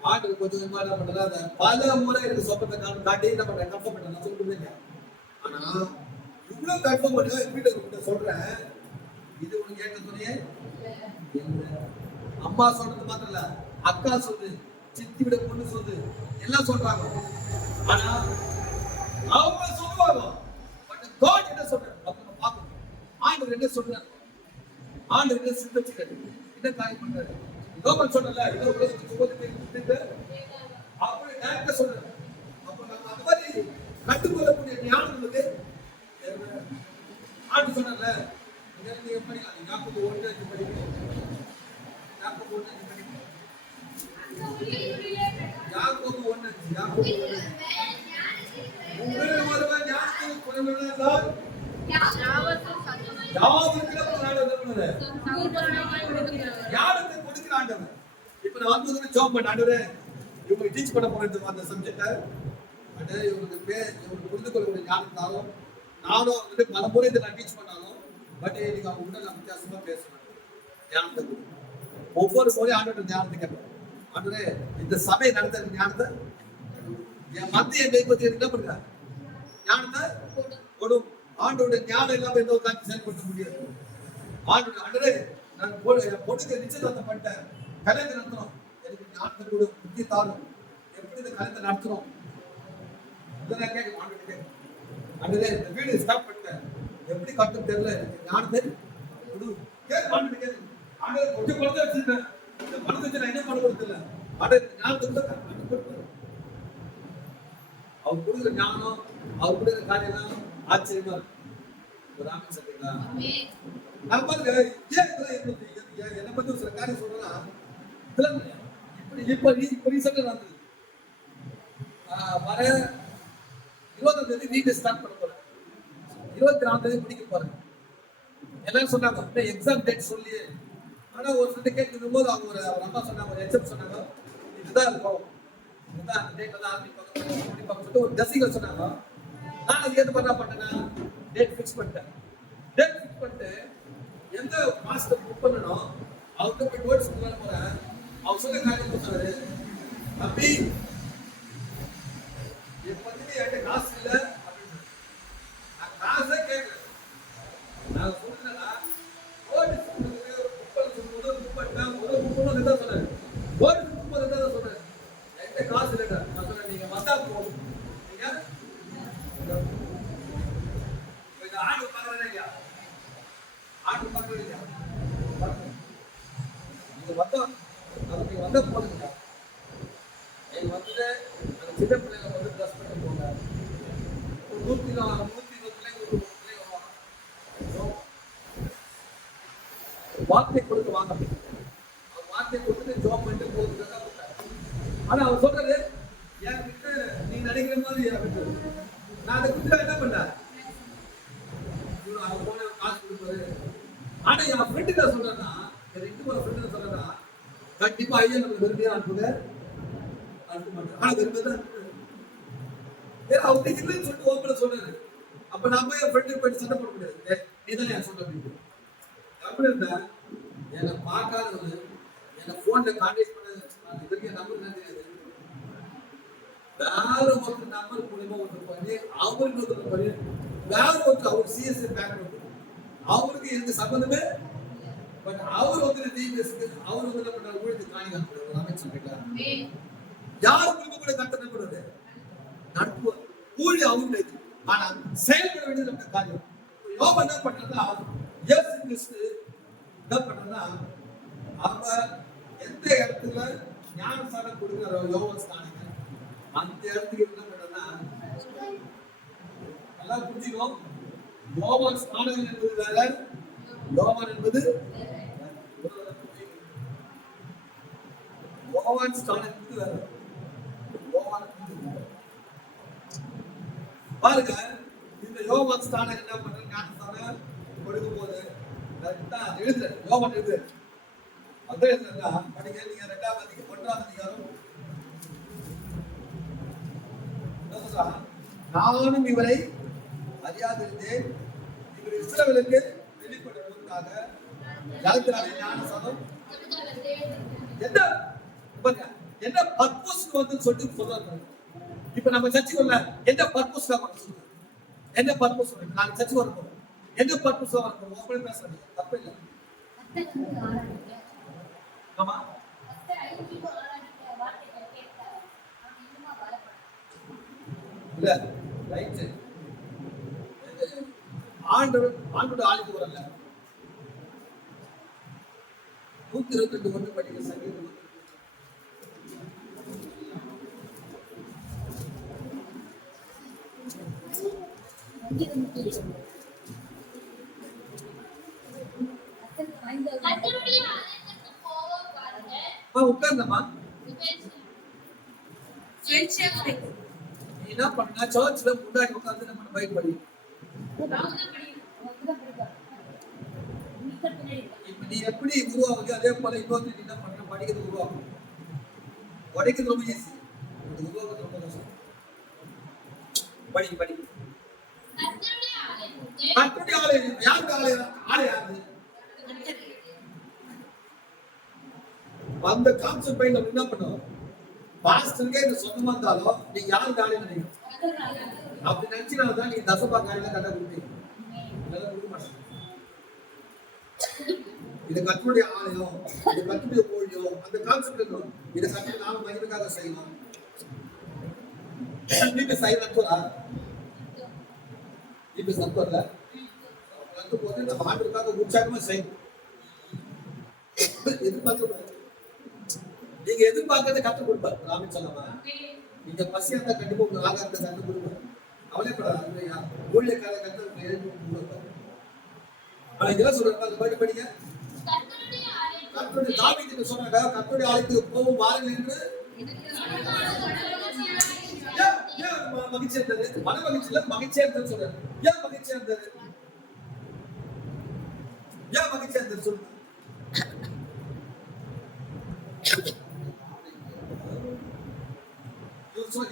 ஆண்டுக்கு கொஞ்சம் கொஞ்சமா என்ன பண்றதா பல முறை எனக்கு சொப்பத்தை காட்டி என்ன பண்றேன், கன்ஃபார்ம் பண்ண நான் சொல்லிட்டு. ஆனா இவ்வளவு கன்ஃபார்ம் பண்ணி வீட்டை சொல்றேன், இது உனக்கு கேட்ட துணையே அம்மா சொல்றது மாத்திரம் இல்ல, அக்கா சொல்லுது, சித்தி விட பொண்ணு சொல்லுது, எல்லாம் சொல்றாங்க. ஆனா அவங்க சொல்லுவாங்க, பட் காட் என்ன சொல்றாரு நம்ம பார்க்கணும். ஆண்டவர் என்ன சொல்றாரு, ஆண்டவர் என்ன சிந்திச்சுக்காரு, என்ன காரியம் பண்றாரு. யோவான் சொன்னல, இதோ உலகத்துக்கு சுபத்தை கொடுத்துட்டு அப்படி டைரக்டா சொல்றாரு. அப்ப நம்ம அந்த மாதிரி கட்டுக்கொள்ளக்கூடிய ஞானம் இருக்கு. ஆண்டு சொன்னல, நீங்க படிக்கலாம், யாக்கோபு 1:5 படிக்கணும். யாக்கோபு 1:5 படிக்கணும். யாக்கோபு 1:5 யாக்கோபு உங்கள் ஒருவன் ஞானத்தில் குறைவுள்ளதால் யாவருக்கும் ஆண்டவர் ஞானத்தை கொடுக்கிற ஆண்டவர். இப்ப நான் வந்து ஜாப் பண்ண ஆண்டவரே, இவங்க டீச் பண்ண போறது அந்த சப்ஜெக்டை அடே இவங்களுக்கு புரிந்து கொள்ளக்கூடிய ஞானத்தாலும் நானும் வந்து பல முறை இதை நான் டீச் பண்ணாலும் பட் நீங்க அவங்க கூட நான் வித்தியாசமா பேசணும். ஞானத்தை ஒவ்வொரு முறையும் ஆண்டவர் ஞானத்தை கேட்பேன். ஆண்டவரே இந்த சபையை நடத்த ஞானத்தை என் மத்திய கைப்பற்றி என்ன பண்ற ஞானத்தை கொடும். ஆண்டோட ஞானம் இல்லாம எந்த ஒரு காட்சி செயல்படுத்த முடியாது. ஆண்டவரே நான் பொண்ணுக்கு நிச்சயதார்த்தம் பண்ணிட்டேன், கல்யாணத்தை நடத்தணும், எனக்கு ஞானத்தை கொடு, புத்தி தாரும், எப்படி இந்த கல்யாணத்தை நடத்தணும் கேட்கும். ஆண்டவர்கிட்ட கேட்கும், ஆண்டவரே இந்த வீடு ஸ்டார்ட் பண்ணிட்டேன், எப்படி கட்டும் தெரியல, எனக்கு ஞானத்தை கொடு கேட்கும். ஆண்டவர்கிட்ட கேட்கும், ஆண்டவரே கொஞ்சம் குழந்தை வச்சிருக்கேன், இந்த பணத்தை குறித்து நான் என்ன பண்ண போறது இல்ல. ஆனா ஞானத்துக்கு தான் கொடுப்பாரு. அவர் கொடுக்குற ஞானம், அவர் கொடுக்குற காரியம் ஆச்சரியமா இருக்கு. ஒரு ஆமென் சொல்றீங்களா? நான் பாருங்க, என்னை பத்தி ஒரு சில காரியம் சொல்றேன்னா, இதெல்லாம் இப்ப ரீசெண்டா நடந்தது. வர 20ஆம் தேதி வீட்டை ஸ்டார்ட் பண்ண போறேன். 24ஆம் தேதி முடிக்க போறேன். எல்லாரும் சொன்னாங்க எக்ஸாம் டேட் சொல்லி. ஆனா ஒரு ஃப்ரெண்ட் கேட்கும் போது அவங்க ஒரு அம்மா சொன்னாங்க, ஒரு ஹெச்எம் சொன்னாங்க, இதுதான் இருக்கும், இதுதான் அந்த டேட்ல தான் ஆரம்பிப்பாங்க ஒரு கசிகள் சொன்னாங்க. நான் அது ஏற்ற மாதிரி பண்ணேன்னா டேட் ஃபிக்ஸ் பண்ணிட்டேன். டேட் ஃபிக்ஸ் பண்ணிட்டு எந்த மாஸ்டர் புக் பண்ணணும் அவர்கிட்ட போய் நோட்ஸ் கொடுக்க போறேன். அவர் சொன்ன காரியம் சொன்னாரு, தம்பி எப்போதுமே என்கிட்ட காசு இல்லை அப்படின்னு. நான் காசே கேட்கல. நான் சொல்றேன்னா ஓடி சொல்றது முப்பது சொல்றது முப்பட்டேன் ஒரு 30 தான் சொன்னேன். ஓடி 30 தான் சொன்னேன். என்கிட்ட காசு இல்லைடா. நான் சொன்னேன் நீங்க வந்தா போதும். நீங்க இந்த ஆடு பார்க்கறதே இல்லையா? ஆடு பார்க்கறதே இல்லையா? நீங்க வந்தா அது நீங்க வந்தா போதுங்க. நீங்க வந்து அந்த சின்ன பிள்ளைங்க வந்து ட்ரெஸ் பண்ணி போங்க. ஒரு 120 பிள்ளைங்க ஒரு பிள்ளைங்க வருவாங்க. வார்த்தை கொடுத்து வாங்க. அவர் வார்த்தை கொடுத்து ஜாப் பண்ணிட்டு போகுது. ஆனா அவர் சொல்றது என் கிட்ட நீ நினைக்கிற மாதிரி நான் அதை கொடுத்தா என்ன பண்ணேன்? அவர் போன காசு கொடுப்பாரு. ஆனா என் ஃப்ரெண்டு தான் சொல்றேன்னா, என் 2 ஃப்ரெண்டு சொல்றேன்னா, கண்டிப்பா ஐயா நம்ம விரும்பியா அனுப்புங்க அனுப்ப மாட்டேன். ஆனா விரும்பதான் ஏன்னா அவருக்கு இல்லைன்னு சொல்லிட்டு ஓப்பன சொல்றாரு. அப்ப நான் போய் என் ஃப்ரெண்டு போயிட்டு சண்டை போட முடியாது. நீதான் என் சொல்ற அப்படின்னு அப்படி இருந்தா என்னை பார்க்காதவங்க என்னை போன்ல கான்டாக்ட் பண்ண இது வரைக்கும் நம்பர் தான் தெரியாது. வேற ஒருத்தர் நம்பர் மூலியமா ஒருத்தர் பண்ணி அவருக்கு ஒருத்தர் பண்ணி வேற ஒருத்தர் அவர் சிஎஸ்சி பேக்ரவுண்ட் அவருக்கு எந்த சம்பந்தமே. பட் அவர் வந்து டிபிஎஸ்க்கு அவர் வந்து என்ன பண்றாரு? ஊழியத்துக்கு காணி காட்டுறாரு. அமைச்சர் சொல்றீங்களா? யார் மூலியமா கூட கட்டணம் பண்ணுறது நடத்துவார். ஊழிய அவங்களுக்கு. ஆனா செயல்பட வேண்டியது நம்ம காரியம். யோபு என்ன பண்றா? இயேசு கிறிஸ்து என்ன பண்றா? அவங்க எந்த இடத்துல ஞானசாரம் கொடுக்குற யோவான் ஸ்நானங்க அந்த இடத்துக்கு என்ன பண்றா? நல்லா புரிஞ்சுக்கணும். யோவான் ஸ்நானகம் என்பது வேற, யோவான் என்பது யோவான் ஸ்நானகம் வேற. யோவான் பாருங்க, இந்த யோவான் ஸ்நானகம் என்ன பண்ற? ஞானசாரம் கொடுக்கும் போது எழுதுற யோவான் எழுது அதான் எழுதுறா படிக்க. நீங்க 2ஆம் அதிகாரம் 1ஆம் அதிகாரம் நானும் இவரை அறியாதிருந்தேன், இவர் இஸ்ரவேலுக்கு வெளிப்படுவதற்காக ஜலத்தினாலே ஞானசாரம் என்ன பர்பஸ்க்கு வந்து சொல்றாங்க. இப்ப நம்ம சர்ச்சுக்கு வரல, என்ன பர்பஸ்க்காக சொல்லுங்க? என்ன பர்பஸ் சொல்றீங்க? நாங்க சர்ச்சுக்கு வரணும், என்ன பர்பஸ் வரணும்? ஓப்பன் பேசுறீங்க, தப்பு இல்லை. ஆமா இல்ல ரைட். ஆண்டோட ஆளுக்கு வரல. 122 ஒன்று படிக்க சங்கீதம். உட்கார்ந்தமா என்ன பண்ணா? சர்ச்ல முன்னாடி உட்கார்ந்து நம்ம பைக் படி. இப்ப நீ எப்படி உருவாகுது அதே போல இன்னொரு என்ன பண்ண படிக்கிறது உருவாகும். உடைக்கிறது ரொம்ப ஈஸி, உருவாக்குறது ரொம்ப கஷ்டம். படி படி. கர்த்தருடைய ஆலயம் யாருக்கு ஆலயம்? ஆலயம் அந்த கான்செப்ட் பை நம்ம என்ன பண்ணுவோம்? பாஸ்டர்க்கே இது சொந்தமா இருந்தாலும் நீங்க யாருக்கு ஆலயம் நினைக்கிறீங்க? அப்படி நினைச்சீங்கன்னா நீங்க தசபா காரியெல்லாம் கரெக்டா கொடுப்பீங்க. இதெல்லாம் கொடுக்க மாட்டாங்க. இது கர்த்தருடைய ஆலயம், இது கர்த்தருடைய ஊழியம், அந்த கான்செப்ட் இருக்கணும். இதை கர்த்தர் நாம மகிமைக்காக செய்யணும். நீங்க சைலன்டா இப்ப சத்தம்ல வந்து போது நம்ம ஆண்டுக்காக உற்சாகமா செய்யணும். எதிர்பார்க்க நீங்க எதிர்பார்க்கறத கத்து கொடுப்பார். ராமன் சொல்லாமா நீங்க பசியா இருந்தா கண்டிப்பா உங்க ஆகாரத்தை கத்து கொடுப்பார். கவலைப்படாது. ஊழியக்கார கத்து எழுதி கொடுப்பார். ஆனா இதெல்லாம் சொல்றாங்க அது மாதிரி படிங்க. கர்த்தருடைய ஆலயத்தில் கர்த்தருடைய தாவீதுக்கு சொன்னாங்க கர்த்தருடைய ஆலயத்துக்கு போகும் வாருங்கள் என்று மகிழ்ச்சியா இருந்தது. மன மகிழ்ச்சியில மகிழ்ச்சியா இருந்தது சொல்றாரு. ஏன் மகிழ்ச்சியா இருந்தது? ஏன் மகிழ்ச்சியா இருந்தது சொல்லுங்க.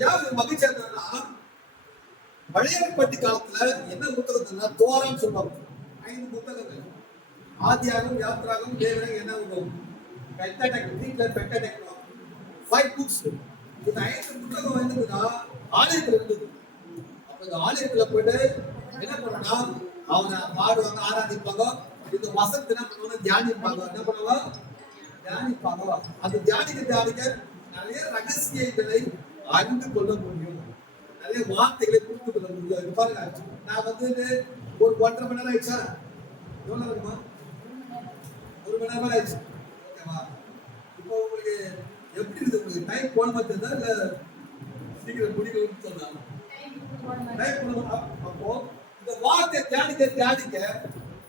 ஏன் மகிழ்ச்சியா இருந்ததுன்னா பழைய ஏற்பாட்டு காலத்துல என்ன புத்தகத்துல தோரான்னு சொல்லுவாங்க. 5 புத்தகங்கள். ஆதியாகமம், யாத்திராகமம், லேவியர், என்னாகமம், பென்டடெக் 5 books. இந்த 5 புத்தகம் வந்ததுன்னா ஆலயத்துல இருந்தது. அப்ப இந்த ஆலயத்துல போயிட்டு என்ன பண்ணா அவனை பாடுவாங்க, ஆராதிப்பாங்க. இந்த வசனத்தை என்ன பண்ணுவாங்க, தியானிப்பாங்க. என்ன பண்ணுவாங்க, தியானிப்பாங்க. அந்த தியானிக்க நிறைய ரகசியங்களை அறிந்து கொள்ள முடியும், நிறைய வார்த்தைகளை புரிந்து கொள்ள முடியும். பாருங்க, நான் வந்து ஒரு 1.5 மணி நேரம் ஆயிடுச்சா? எவ்வளவு இருக்குமா? 1 மணி நேரம் ஆயிடுச்சு. ஓகேவா? இப்போ உங்களுக்கு எப்படி இருக்கு? உங்களுக்கு டைம் போன மாதிரி இருந்தா இல்ல சீக்கிரம் முடிக்கணும்னு சொன்னா டைம் போன. அப்போ இந்த வார்த்தையை தியானிக்க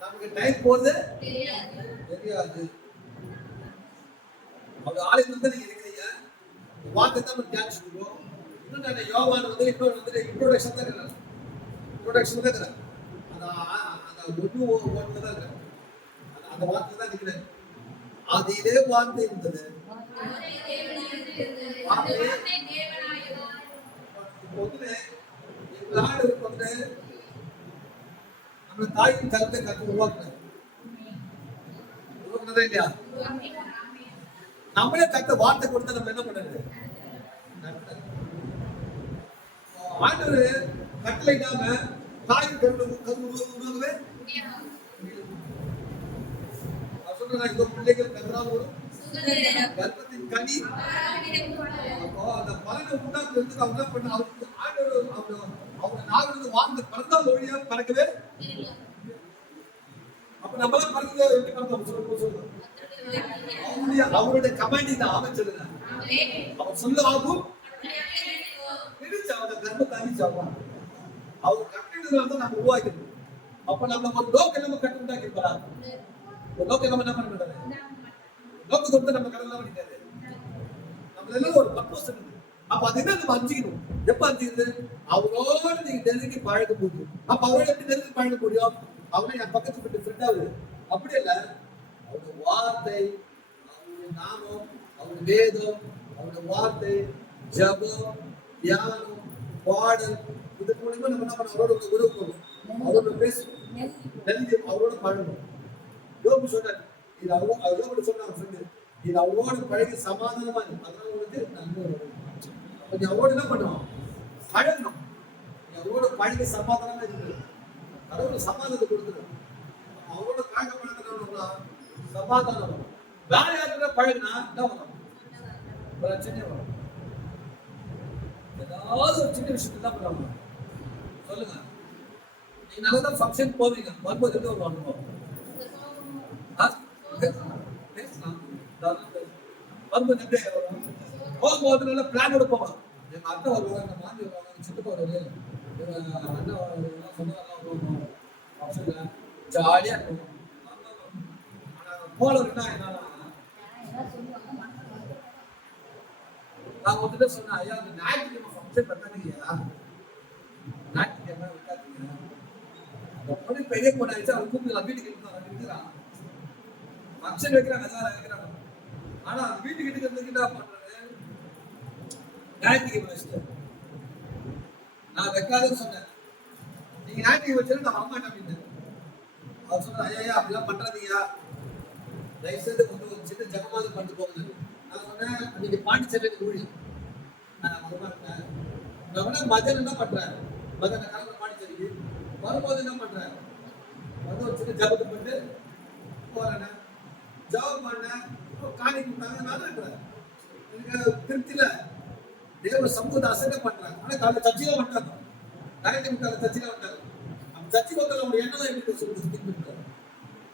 நமக்கு டைம் போகுது தெரியாது. அவங்க ஆலயத்துல தான் நீங்க இருக்கிறீங்க. வார்த்தை தான் நம்ம தியானிச்சுருக்கோம். இன்னும் நான் யோவான் வந்து இன்ட்ரோடக்ஷன் தான் இருக்கிறேன். இன்ட்ரோடக்ஷன் தான் இருக்கிறேன். அந்த ஒன்று தான் இருக்கிறேன். அந்த வார்த்தை தான் இருக்கிறேன். அதிலே வார்த்தை இருந்தது. நம்ம தாயின் கருத்தை கற்று உருவாக்குனதா இல்லையா? நம்மளே கத்த வார்த்தை கொடுத்து நம்ம என்ன பண்றது? ஆண்டவர் கட்டளை இல்லாம தாயின் உருவாகவே சொல்றேன். இந்த பிள்ளைகள் கற்றாலும் கர்ப்பத்தின் கனி அந்த பலனை உண்டாக்குறதுக்கு அவங்க என்ன பண்ண அவருக்கு ஆண்டவர் அவங்க நாவிலிருந்து வாழ்ந்த பிறந்தால் ஒழியா பறக்கவே. அப்ப நம்மளாம் பறந்து எப்படி பறந்தோம் சொல்லுங்க. அவருடைய கமாண்டி தான் அமைச்சது. அவர் சொல்ல ஆகும் அவங்க கர்ப்ப தாங்கிச்சாங்க. அவர் கட்டினதுனால தான் நம்ம உருவாக்கணும். அப்ப நம்ம ஒரு லோக்க நம்ம கட்டு உண்டாக்கிருப்பா. ஒரு லோக்க நம்ம என்ன பண்ண லோக்க கொடுத்து நம்ம கடவுள் பண்ணிட்டாரு. நம்ம எல்லாம் ஒரு பர்பஸ் இருக்கு. அப்ப அது என்ன நம்ம அஞ்சிக்கணும். எப்ப அஞ்சிக்கிறது? அவரோட நீங்க நெருங்கி பழக முடியும். அப்ப அவரோட எப்படி நெருங்கி பழக முடியும்? அவரே என் பக்கத்து விட்டு ஃப்ரெண்ட் ஆகுது. அப்படி இல்ல, அவருடைய வார்த்தை, அவருடைய நாமம், அவருடைய வேதம், அவருடைய வார்த்தை, ஜபம், தியானம், பாடல், இது மூலமா நம்ம என்ன பண்ண அவரோட உறவு போகணும். அவரோட பேசணும், நெருங்கி அவரோட பழகணும். யோபு சொன்னார், இது அவரோட சொன்னாங்க ஃப்ரெண்டு, இது அவரோட பழகி சமாதானமா இருக்கும். அதனால உங்களுக்கு நன்மை வரும். அப்ப நீ அவரோட என்ன பண்ணுவோம்? பழகணும். நீ அவரோட பழகி சமாதானமா இருக்கு. கடவுள் சமாதானத்தை கொடுத்துரும். அவரோட பழக பழகினா சமாதானம் வரும். வேற யாருக்கிட்ட பழகினா என்ன வரும்? பிரச்சனை வரும். ஏதாவது ஒரு சின்ன விஷயத்துல தான் பண்ணுவாங்க. சொல்லுங்க, நீங்க நல்லதான் ஃபங்க்ஷன் போவீங்க, வரும்போது எப்படி ஒரு அனுபவம்? வரும்போது எப்படி போகும்போது நல்ல பிளானோட போவாங்க. எங்க அத்தை வருவாங்க, எங்க மாமி வருவாங்க, சித்தப்பா வருவாரு, அண்ணா சொந்தம் வருவாங்க. ஜாலியா இருக்கும். போலன்னா என்னன்னா நான் வந்துட்டு சொன்னேன், ஐயா அந்த ஞாயிற்றுக்கிழமை ஃபங்க்ஷன் பண்ணாதீங்கயா, ஞாயிற்றுக்கிழமை விட்டாதீங்க. அந்த பொண்ணு பெரிய பொண்ணு ஆயிடுச்சு, அவன் கூப்பிட்டு வீட்டுக்கு இருக்கிறான். ஃபங்க்ஷன் வைக்கிறாங்க, எல்லாரும் வைக்கிறாங்க. ஆனா அந்த வீட்டுக்கு இருக்கிறதுக்கு என்ன பண்றது? ஞாயிற்றுக்கிழமை வச்சுட்டு நான் வைக்காதுன்னு சொன்னேன். நீங்க ஞாயிற்றுக்கிழமை வச்சு நான் அம்மா என்ன அவர் சொன்ன, ஐயா அப்படிலாம் பண்றாதீங்க, தயவுசெய்து கொஞ்சம் ஒரு சின்ன ஜபமாவது பண்ணிட்டு போகுது. நான் சொன்னேன், நீங்க பாண்டிச்சேரிக்கு ஊழியம் நான் வரமாட்டேன். நான் மதன் என்ன பண்றேன், மதன் கிளம்ப பாண்டிச்சேரிக்கு வரும்போது என்ன பண்றேன், வந்து ஒரு சின்ன ஜபத்தை பண்ணிட்டு போறேன். ஜபம் பண்ணேன், காணி கொடுத்தாங்க, நான் இருக்கிறேன். எனக்கு திருப்தியில தேவ சமூகத்தை அசைக்க பண்றாங்க. ஆனா காலையில் சர்ச்சையில வந்துட்டாங்க, கரெக்ட் விட்டாங்க, சர்ச்சையில வந்துட்டாங்க. சர்ச்சை வந்தாலும் ஒரு எண்ணம் எப்படி சொல்லுங்க,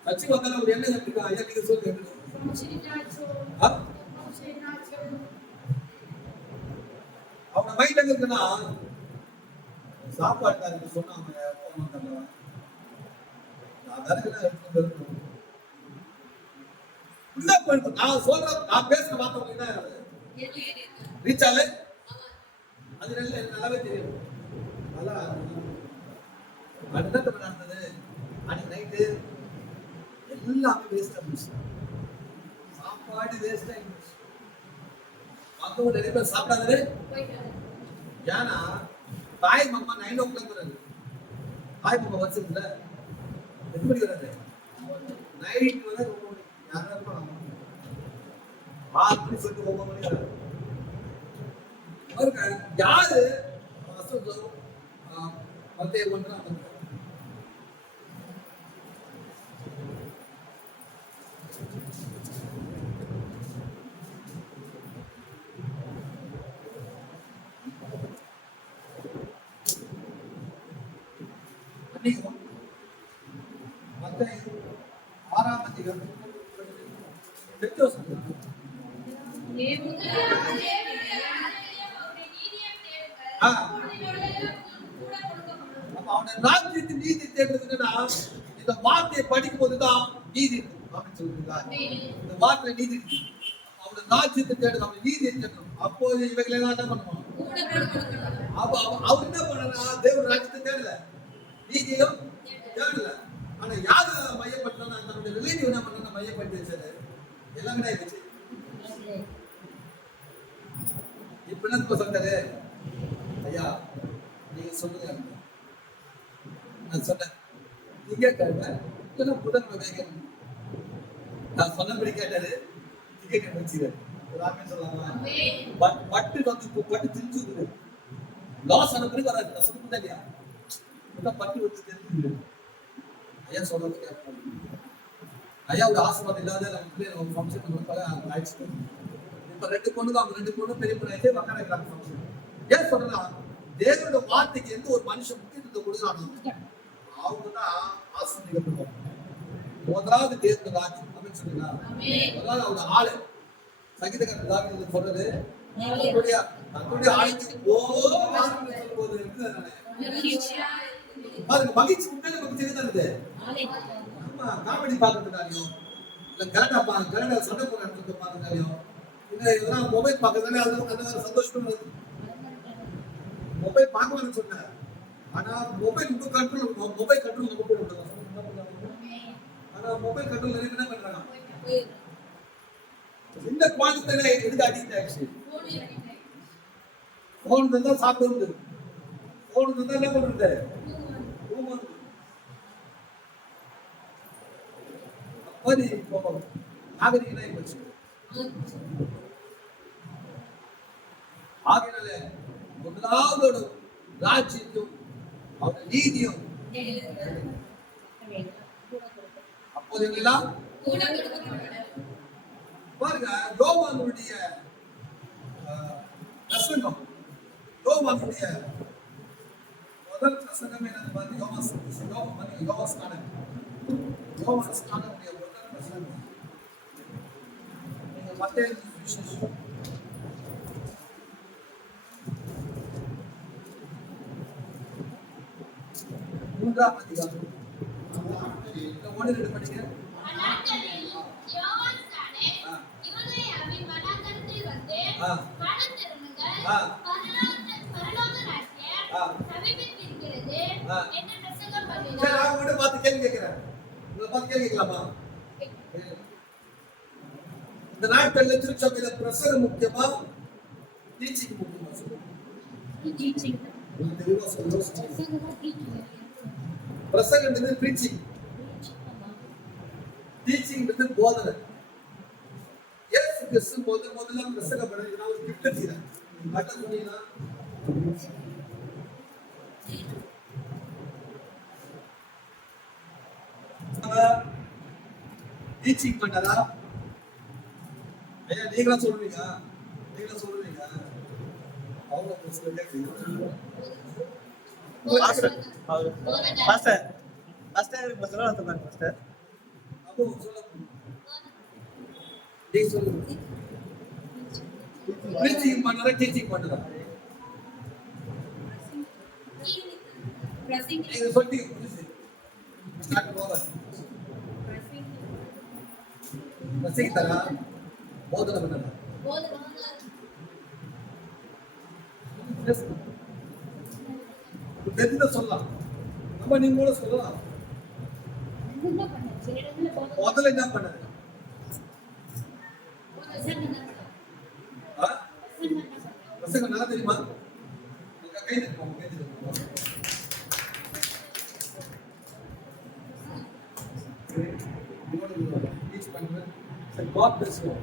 சர்ச்சை வந்தாலும் ஒரு எண்ணம் எப்படி ஐயா நீங்க சொல்லுங்க. அவங்க மைண்ட் எங்க இருக்குன்னா சாப்பாடு காரங்க சொன்னாங்க போக மாட்டாங்க. நான் விறகுலாம் எடுத்துட்டு வரணும். உள்ள போயிட்டு நான் சொல்றேன், நான் பேசுற வார்த்தை உங்களுக்கு என்ன ஆகுது? ரீச் ஆகல. அது நல்லாவே தெரியும். நல்லா அடுத்த நடந்தது அன்னைக்கு நைட்டு எல்லாமே வேஸ்ட் ஆயிடுச்சு. சாப்பாடு வேஸ்ட் ஆயிடுச்சு. மத்தவங்க நிறைய பேர் சாப்பிடாதே. ஏன்னா தாய் மாமா 9 o'clock வராது. தாய் மாமா வச்சிருக்கல எட்டு மணிக்கு வராது. நைட் வர 9 மணி. யாரா இருப்பாங்க ராத்திரி சொல்லிட்டு 9 மணி வராது. அவருக்கு யாரு வசந்தம் பத்தே ஒன்றா ஆறாம் அதிகாரம் ராஜ்யத்து நீதி தேடுறதுன்னா இந்த வார்த்தையை படிக்கும் போதுதான் நீதி அப்படின்னு சொல்லுங்க. இந்த வார்த்தை நீதி அவனோட ராஜ்யத்தை தேடுது, அவன் நீதியை தேடணும். அப்போ இவைகளை எல்லாம் என்ன பண்ணுவான்? அப்ப அவர் என்ன பண்ணா தேவன் ராஜ்யத்தை தேடல, நீதியும் தேடல. ஆனா யாரு மையப்பட்டா தன்னுடைய ரிலேட்டிவ் என்ன பண்ணா மையப்பட்டு வச்சாரு. எல்லாமே ஆயிடுச்சு. இப்ப என்ன சொல்றாரு? ஐயா நீங்க சொல்லுங்க. நான் சொன்னேன் திங்கட்கிழமை புதன்கிழமை வேகணும். நான் சொன்னபடி கேட்டாரு. திங்கட்கிழமை வச்சுக்கிறேன். பட்டு வந்து பட்டு திரிஞ்சு லாஸ் ஆன பிறகு வராது. நான் சொல்லுங்க இல்லையா பட்டு வச்சு தெரிஞ்சு ஐயா சொல்றது கேட்போம். ஐயா ஒரு ஆசீர்வாதம் இல்லாத நம்ம ஃபங்க்ஷன் ஆயிடுச்சு. இப்ப 2 பொண்ணுங்க, அவங்க 2 பொண்ணு பெரிய பொண்ணு ஆயிடுச்சு. மக்கள் இருக்கிறாங்க ஃபங்க்ஷன். ஏன் சொல்றா தேவனோட வார்த்தைக்கு எந்த ஒரு மனுஷன் முக்கியத்துவத்தை கொடுக்குறாங்க அவங்கதான் ஆசீர்வதிக்கப்படுவாங்க. முதலாவது தேவனோட ராஜ்யம் அப்படின்னு சொல்லுங்களா. முதலாவது அவங்க ஆளு சங்கீதக்காரர் தாவீது சொல்றது தன்னுடைய ஆளுக்கு போது அதுக்கு மகிழ்ச்சி முன்னாடி நமக்கு தெரியுது. ஆமா காமெடி பார்க்கறதுனாலையும் இல்ல கரெக்டா சண்டை போடுற இடத்துல பார்க்கறதுனாலையும் இல்ல இதெல்லாம் மொபைல் பார்க்கறதுனால அது சந்தோஷமா இருக்கு. மொபைல் பார்க்கணும்னு சொன்னேன். ஆனா மொபைல் கண்ட்ரோல் நம்ம கூட விடுறோம். ஆனா மொபைல் கண்ட்ரோல் நிறைய என்ன பண்றாங்க? இந்த குவாலிட்டியில எதுக்கு அடிக்ட் ஆயிடுச்சு? போன் தான் சாப்பிடுறது. போன் தான் என்ன பண்றது? அப்படி நாகரிகம் ஆயிடுச்சு. ஆகினால முதலாவது ராஜ்யத்தும் அவருடைய நீதியும் அப்போது எல்லாம் பாருங்க. யோவானுடைய பிரசங்கம், யோவானுடைய முதல் பிரசங்கம் என்னன்னு பாருங்க. யோவாஸ்நானனுடைய முதல் பிரசங்கம் நீங்க மத்தேயு சுவிசேஷம் 3ஆம் அதிகாரம் 1-2 படிங்க. இந்த நாட்கள்ல திருச்சபையில பிரசங்கம் முக்கியமா டீச்சிங் முக்கியமா? பிரசங்கம் பிரீச்சிங், டீச்சிங் போதனை. இயேசு கிறிஸ்து முதல்ல பிரசங்கம் பண்ணி ஒரு கிஃப்ட் செய்யறாங்க. அட்ட சொன்னீங்கன்னா டீச்சிங் பண்ணதா? ஐயா நீங்களா சொல்றீங்க, அவங்க பாஸ்டர் பாஸ்டர் சொல்ல சொன்னாங்க பாஸ்டர். அப்போ சொல்லுங்க நீங்க சொல்லுங்க. பிரீச்சிங் பண்ணறா டீச்சிங் பண்ணறா? நீங்க சொல்லிட்டீங்க புரியுது. Start over. ரசிகத்தரா போதனை பண்ணலாம். தெரிஞ்ச சொல்லலாம். நம்ம நீங்க கூட சொல்லலாம். முதல்ல என்ன பண்ணது? பசங்க நல்லா தெரியுமா? உங்க கை தட்டுங்க, கை தட்டுங்க. டீச் பண்ணுங்க. சரி, God bless you.